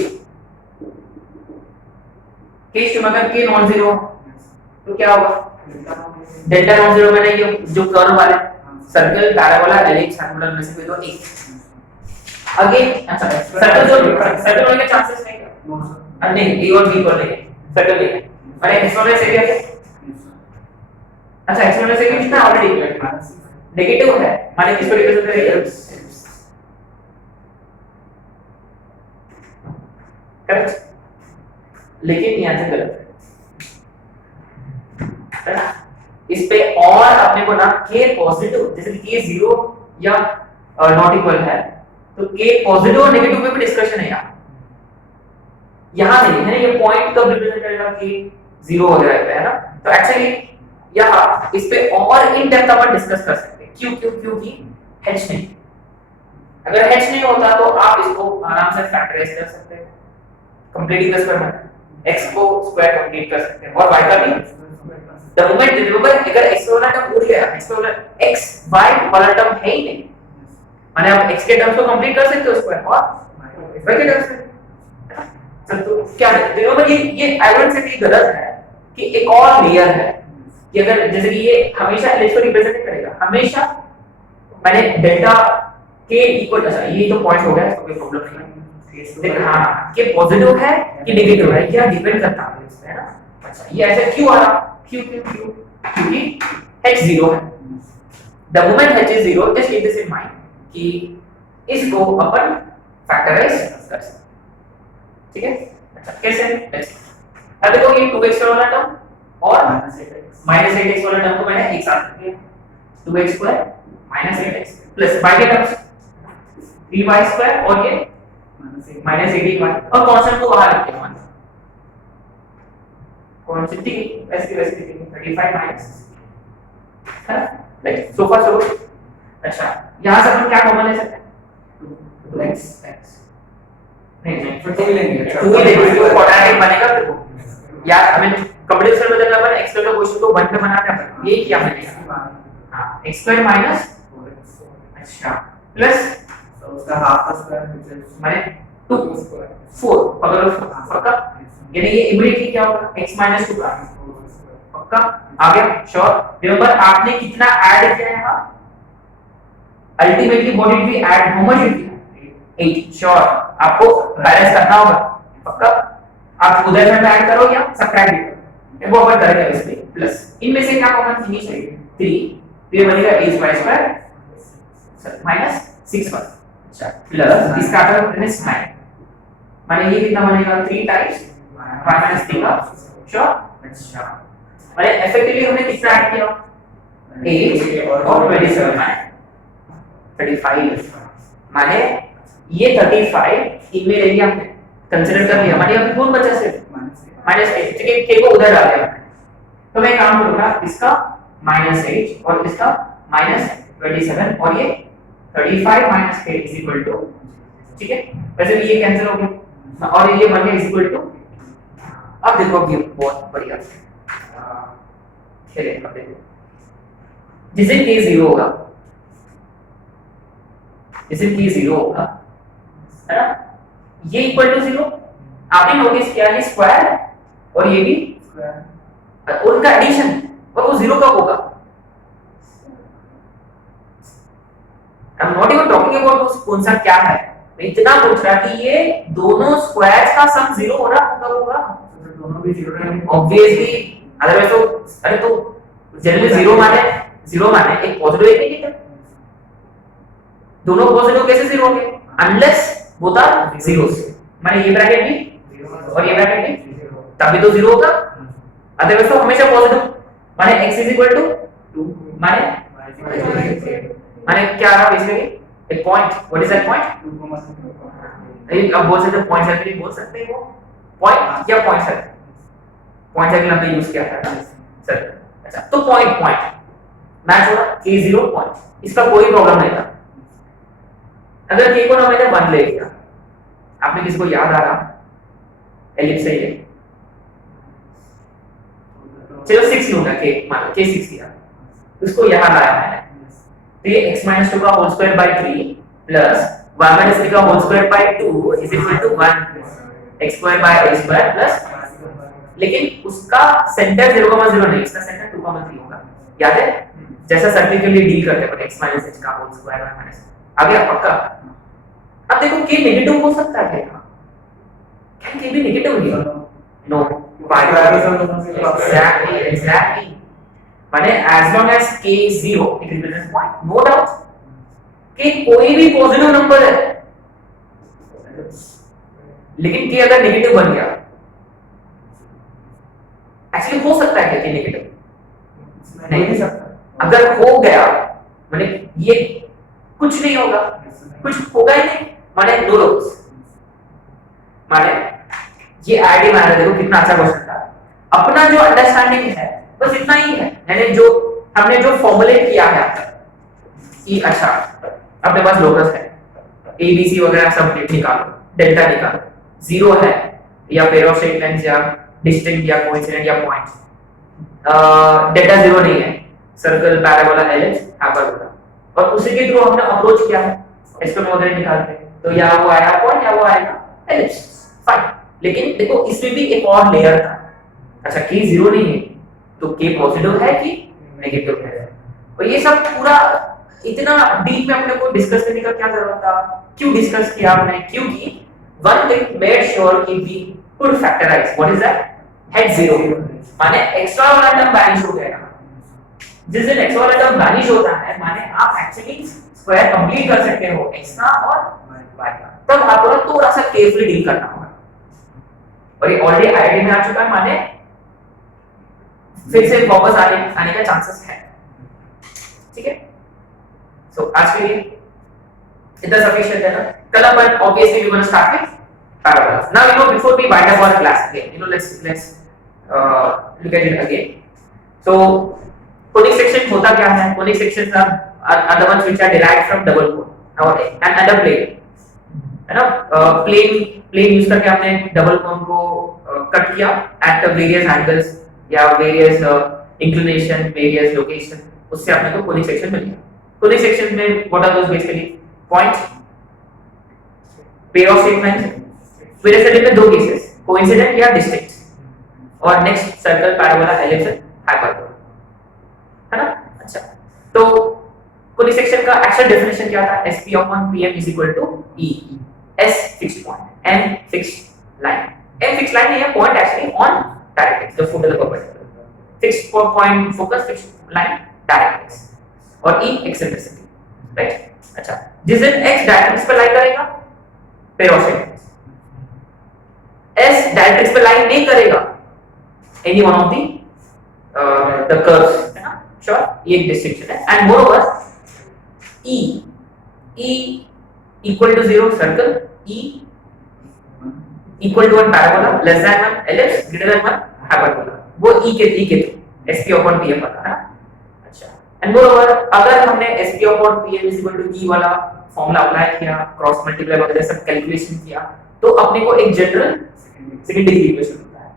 2 अगर k नॉन 0 तो क्या होगा? डेल्टा नॉन 0 मैंने ये जो कर्व वाले सर्कल पैराबोला एलिप्स हाइपरबोला में से कोई तो एक अगेन। अच्छा सर्कल होने के चांसेस नहीं है, नहीं a और b को लेंगे सर्कल लेंगे, और एक्सपोनेंस एरिया क्या? अच्छा एक्सपोनेंस एरिया कितना ऑलरेडी नेगेटिव है, माने किसको रिप्रेजेंट करेगा? करेक्ट, लेकिन यहाँ से गलत है ना। इस पे और अपने को ना k पॉजिटिव, जैसे कि k 0 या नॉट इक्वल है तो k पॉजिटिव और नेगेटिव पे भी डिस्कशन है यहाँ नहीं है ना। ये पॉइंट कब रिप्रेजेंट करेगा कि 0 वगैरह है ना, तो एक्चुअली यहाँ इस पे और इन डेप्थ अपन डिस्कस कर सकते हैं। क्योंकि h नहीं, अगर h नहीं होता तो आप इसको आराम से फैक्टराइज कर सकते हैं, कंप्लीट कर सकते हैं, x को स्क्वायर कंप्लीट कर सकते हैं, और y का भी। द मोमेंट रिमेंबर अगर x वाला टर्म उड़ गया, x y वाला टर्म है ही नहीं, माने आप x के टर्म्स को कंप्लीट कर सकते हो स्क्वायर, और y के टर्म्स से तो क्या है? रिमेंबर ये आइडेंटिटी से भी गलत है कि एक और लेयर है कि अगर जैसे कि ये हमेशा एलिप्स को रिप्रेजेंट करेगा हमेशा, मैंने डेल्टा k इक्वल, अच्छा ये तो पॉइंट हो गया, इसको कोई प्रॉब्लम नहीं है। देख हां कि पॉजिटिव है कि नेगेटिव है क्या डिपेंड करता है इस पे, है ना। अच्छा ये ऐसे क्यों आ रहा? क्योंकि h 0 है, the moment h is 0 just keep this in mind कि इसको अपन फैक्टराइज कर सकते हैं, ठीक है। अच्छा कैसे? अब देखो ये 2x वाला टर्म और -8x वाला टर्म को मैंने एक साथ रख दिया, 2x square -8x plus y के टर्म्स 3y स्क्वायर और ये -18y, और कांस्टेंट को बाहर रख दिया, कांस्टेंट वैसे 35 माइनस है ना, लाइक सो फार सो गुड। अच्छा यहां से अपन क्या कॉमन ले सकते हैं? x नहीं फिर तो लेंगे, तो ये देखो इसको क्वाड्रेटिक बनेगा फिर यार, हमें कंप्लीट में जब अपन x का क्वेश्चन को 1 पे बनाते हैं, ये क्या बनेगा? हां x2 - अच्छा plus the half the square which is माने 2 4 पकड़ो पक्का, यानी ये इमीडिएटली क्या होगा x minus 2 पक्का आ गया श्योर। रिमेंबर आपने कितना ऐड किया है यहाँ, ultimately what did we add, how much did we, 8 sure. आपको बैलेंस करना होगा पक्का, आप उधर में ऐड करो या सब्ट्रैक्ट भी करो, वो अपन करेंगे इसमें प्लस, इनमें से क्या कॉमन फिनिश है 3, तो ये बनेगा a स्क्वायर माइनस 6 अच्छा प्लस इसका अगर इस 9 माने ये कितना बनेगा 3 टाइम्स 5 माइनस 3 का श्योर। अच्छा माने इफेक्टिवली हमने कितना ऐड किया 8 और 27 35 माने ये 35 इनमें ले लिया हमने, कंसीडर कर लिया, माने अभी कौन बचा सिर्फ माइनस 8, ठीक है k को उधर डाल दिया। तो मैं काम करूंगा इसका -8 और इसका -27 और ये 35 माइनस 8 इज इक्वल टू, ठीक है वैसे भी ये कैंसिल हो गया और ये बन गया इज इक्वल टू, अब देखो अब ये बहुत बढ़िया खेले, अब देखो जिसे k 0 होगा, जिसे k 0 होगा है ना, ये इक्वल टू 0, आपने नोटिस किया ये स्क्वायर और ये भी स्क्वायर, उनका एडिशन, और वो 0 कब होगा, I am not even talking about कौन सा क्या है, मैं इतना पूछ रहा कि ये दोनों स्क्वायर्स का सम 0 हो रहा कब होगा, दोनों भी 0 रहेंगे ऑब्वियसली, अदरवाइज तो अरे तो जनरली 0 माने एक पॉजिटिव एक नेगेटिव, दोनों पॉजिटिव कैसे 0 होंगे अनलेस बोथ आर जीरोस, माने ये ब्रैकेट भी और ये ब्रैकेट भी तभी तो 0 होगा, अदरवाइज तो हमेशा पॉजिटिव, माने x इज इक्वल टू 2 माने क्या रहा बेसिकली एक point, what is that point, अब बोल सकते पॉइंट सर्किल बोल सकते हैं, वो पॉइंट या पॉइंट सर्किल, पॉइंट सर्किल हमने यूज किया था ना सर। अच्छा तो पॉइंट मैच हो रहा k0 पॉइंट, इसका कोई प्रॉब्लम नहीं था, अगर k को ना मैंने 1 ले लिया, आपने किसको याद आ रहा एलिप्स है ये, चलो 6 लूंगा k, मान लो k 6 लिया, उसको यहां लाया मैंने, तो ये x - 2 का whole square by 3 plus y - 3 का whole square by 2 is equal to 1 x square by a square plus, लेकिन उसका सेंटर 0,0 नहीं, इसका सेंटर 2,3 होगा, याद है जैसा सर्किल के लिए डील करते हैं x - h का होल स्क्वायर बाय माइनस, आ गया पक्का। अब देखो k नेगेटिव हो सकता है क्या, कैन k भी नेगेटिव हो, नो एग्जैक्टली माने as long as k is 0 it represents point, no doubt k कोई भी पॉजिटिव नंबर है, लेकिन k अगर नेगेटिव बन गया, एक्चुअली हो सकता है कि नेगेटिव नहीं हो सकता, अगर हो गया माने ये कुछ नहीं होगा, कुछ होगा ही नहीं, माने नो लॉस, माने ये आईडी माना, देखो कितना अच्छा क्वेश्चन था, अपना जो अंडरस्टैंडिंग है बस इतना ही है, यानी जो हमने जो फॉर्मुलेट किया है कि अच्छा अपने पास लोकस है ABC वगैरह सब निकालो, डेल्टा निकालो, 0 है या पेयर ऑफ स्ट्रेट लाइंस या डिस्टिंक्ट या कोइंसिडेंट या पॉइंट, डेल्टा 0 नहीं है, सर्कल पैराबोला एलिप्स हाइपरबोला, और उसी के थ्रू हमने अप्रोच किया है एक्सपेक्ट वगैरह निकालते, तो या वो आएगा पॉइंट या वो आएगा एलिप्स, फाइन। लेकिन देखो इसमें भी एक और लेयर था, अच्छा k 0 नहीं है तो k पॉजिटिव है कि नेगेटिव है, और ये सब पूरा इतना डीप में अपने को डिस्कस करने का क्या जरूरत था, क्यों डिस्कस किया हमने, क्योंकि वन थिंग मेड श्योर कि we could factorise, what is that, head 0 माने एक्स्ट्रा वाला टर्म वैनिश हो गया, जिस दिन एक्स्ट्रा वाला टर्म वैनिश होता है माने आप एक्चुअली स्क्वायर कंप्लीट कर सकते हो एक्स्ट्रा और y का, तब आपको थोड़ा सा केयरफुली डील करना होगा, और ये ऑलरेडी आईआईटी में आ चुका है, माने फिर से वापस आने का चांसेस है, ठीक है। सो आज के लिए इतना सफिशिएंट है ना, कल अपन obviously we gonna start with parabolas. Now you know before we wind up our class again, you know let's look at it again. So conic section होता क्या है, conic sections are the ones which are derived from double cone और another plane है ना, प्लेन यूज करके आपने डबल कोन को कट किया एट वेरियस एंगल्स या वेरियस इंक्लिनेशन, वेरियस लोकेशन, उससे आपने को कोनिक सेक्शन मिल गया। कोनिक सेक्शन में what are those basically points pair of segments फिर ऐसे में दो केसेस कोइंसिडेंट या डिस्टिंक्ट और next circle parabola ellipse hyperbola है ना। अच्छा तो कोनिक सेक्शन का एक्चुअल डेफिनेशन क्या था SP upon PM is equal to E S fixed point N fixed line N fixed line है point actually on directrix the foot of the perpendicular fixed point focus fixed line directrix और E eccentricity राइट। अच्छा जिस दिन X डायरेक्ट्रिक्स पे लाइन करेगा pair of segments S directrix पे लाइन नहीं करेगा any one of the curves है ना sure ये एक डिस्टिंक्शन है and moreover E equal to 0 circle E equal to 1 parabola less than 1 ellipse greater than 1 hyperbola वो E के थ्रू SP upon PM वाला है। अच्छा and moreover अगर हमने SP upon PM is equal to E वाला फॉर्मूला अप्लाई किया क्रॉस मल्टीप्लाई वगैरह सब कैलकुलेशन किया तो अपने को एक जनरल सेकंड डिग्री इक्वेशन होता है।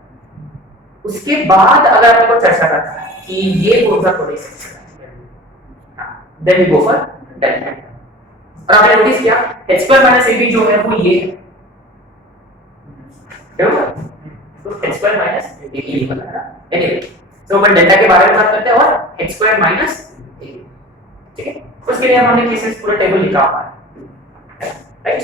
उसके बाद अगर अपने को चर्चा करना है कि ये कौन सा कोनिक सेक्शन है then we go for delta. और आपने नोटिस किया h² - ab जो है वो ये है क्या हुआ तो h² - ab ये बना रहा एनीवे तो अपन डेल्टा के बारे में बात करते हैं और h² - ab ठीक है उसके लिए हमने केसेस पूरा टेबल लिखा हुआ है राइट।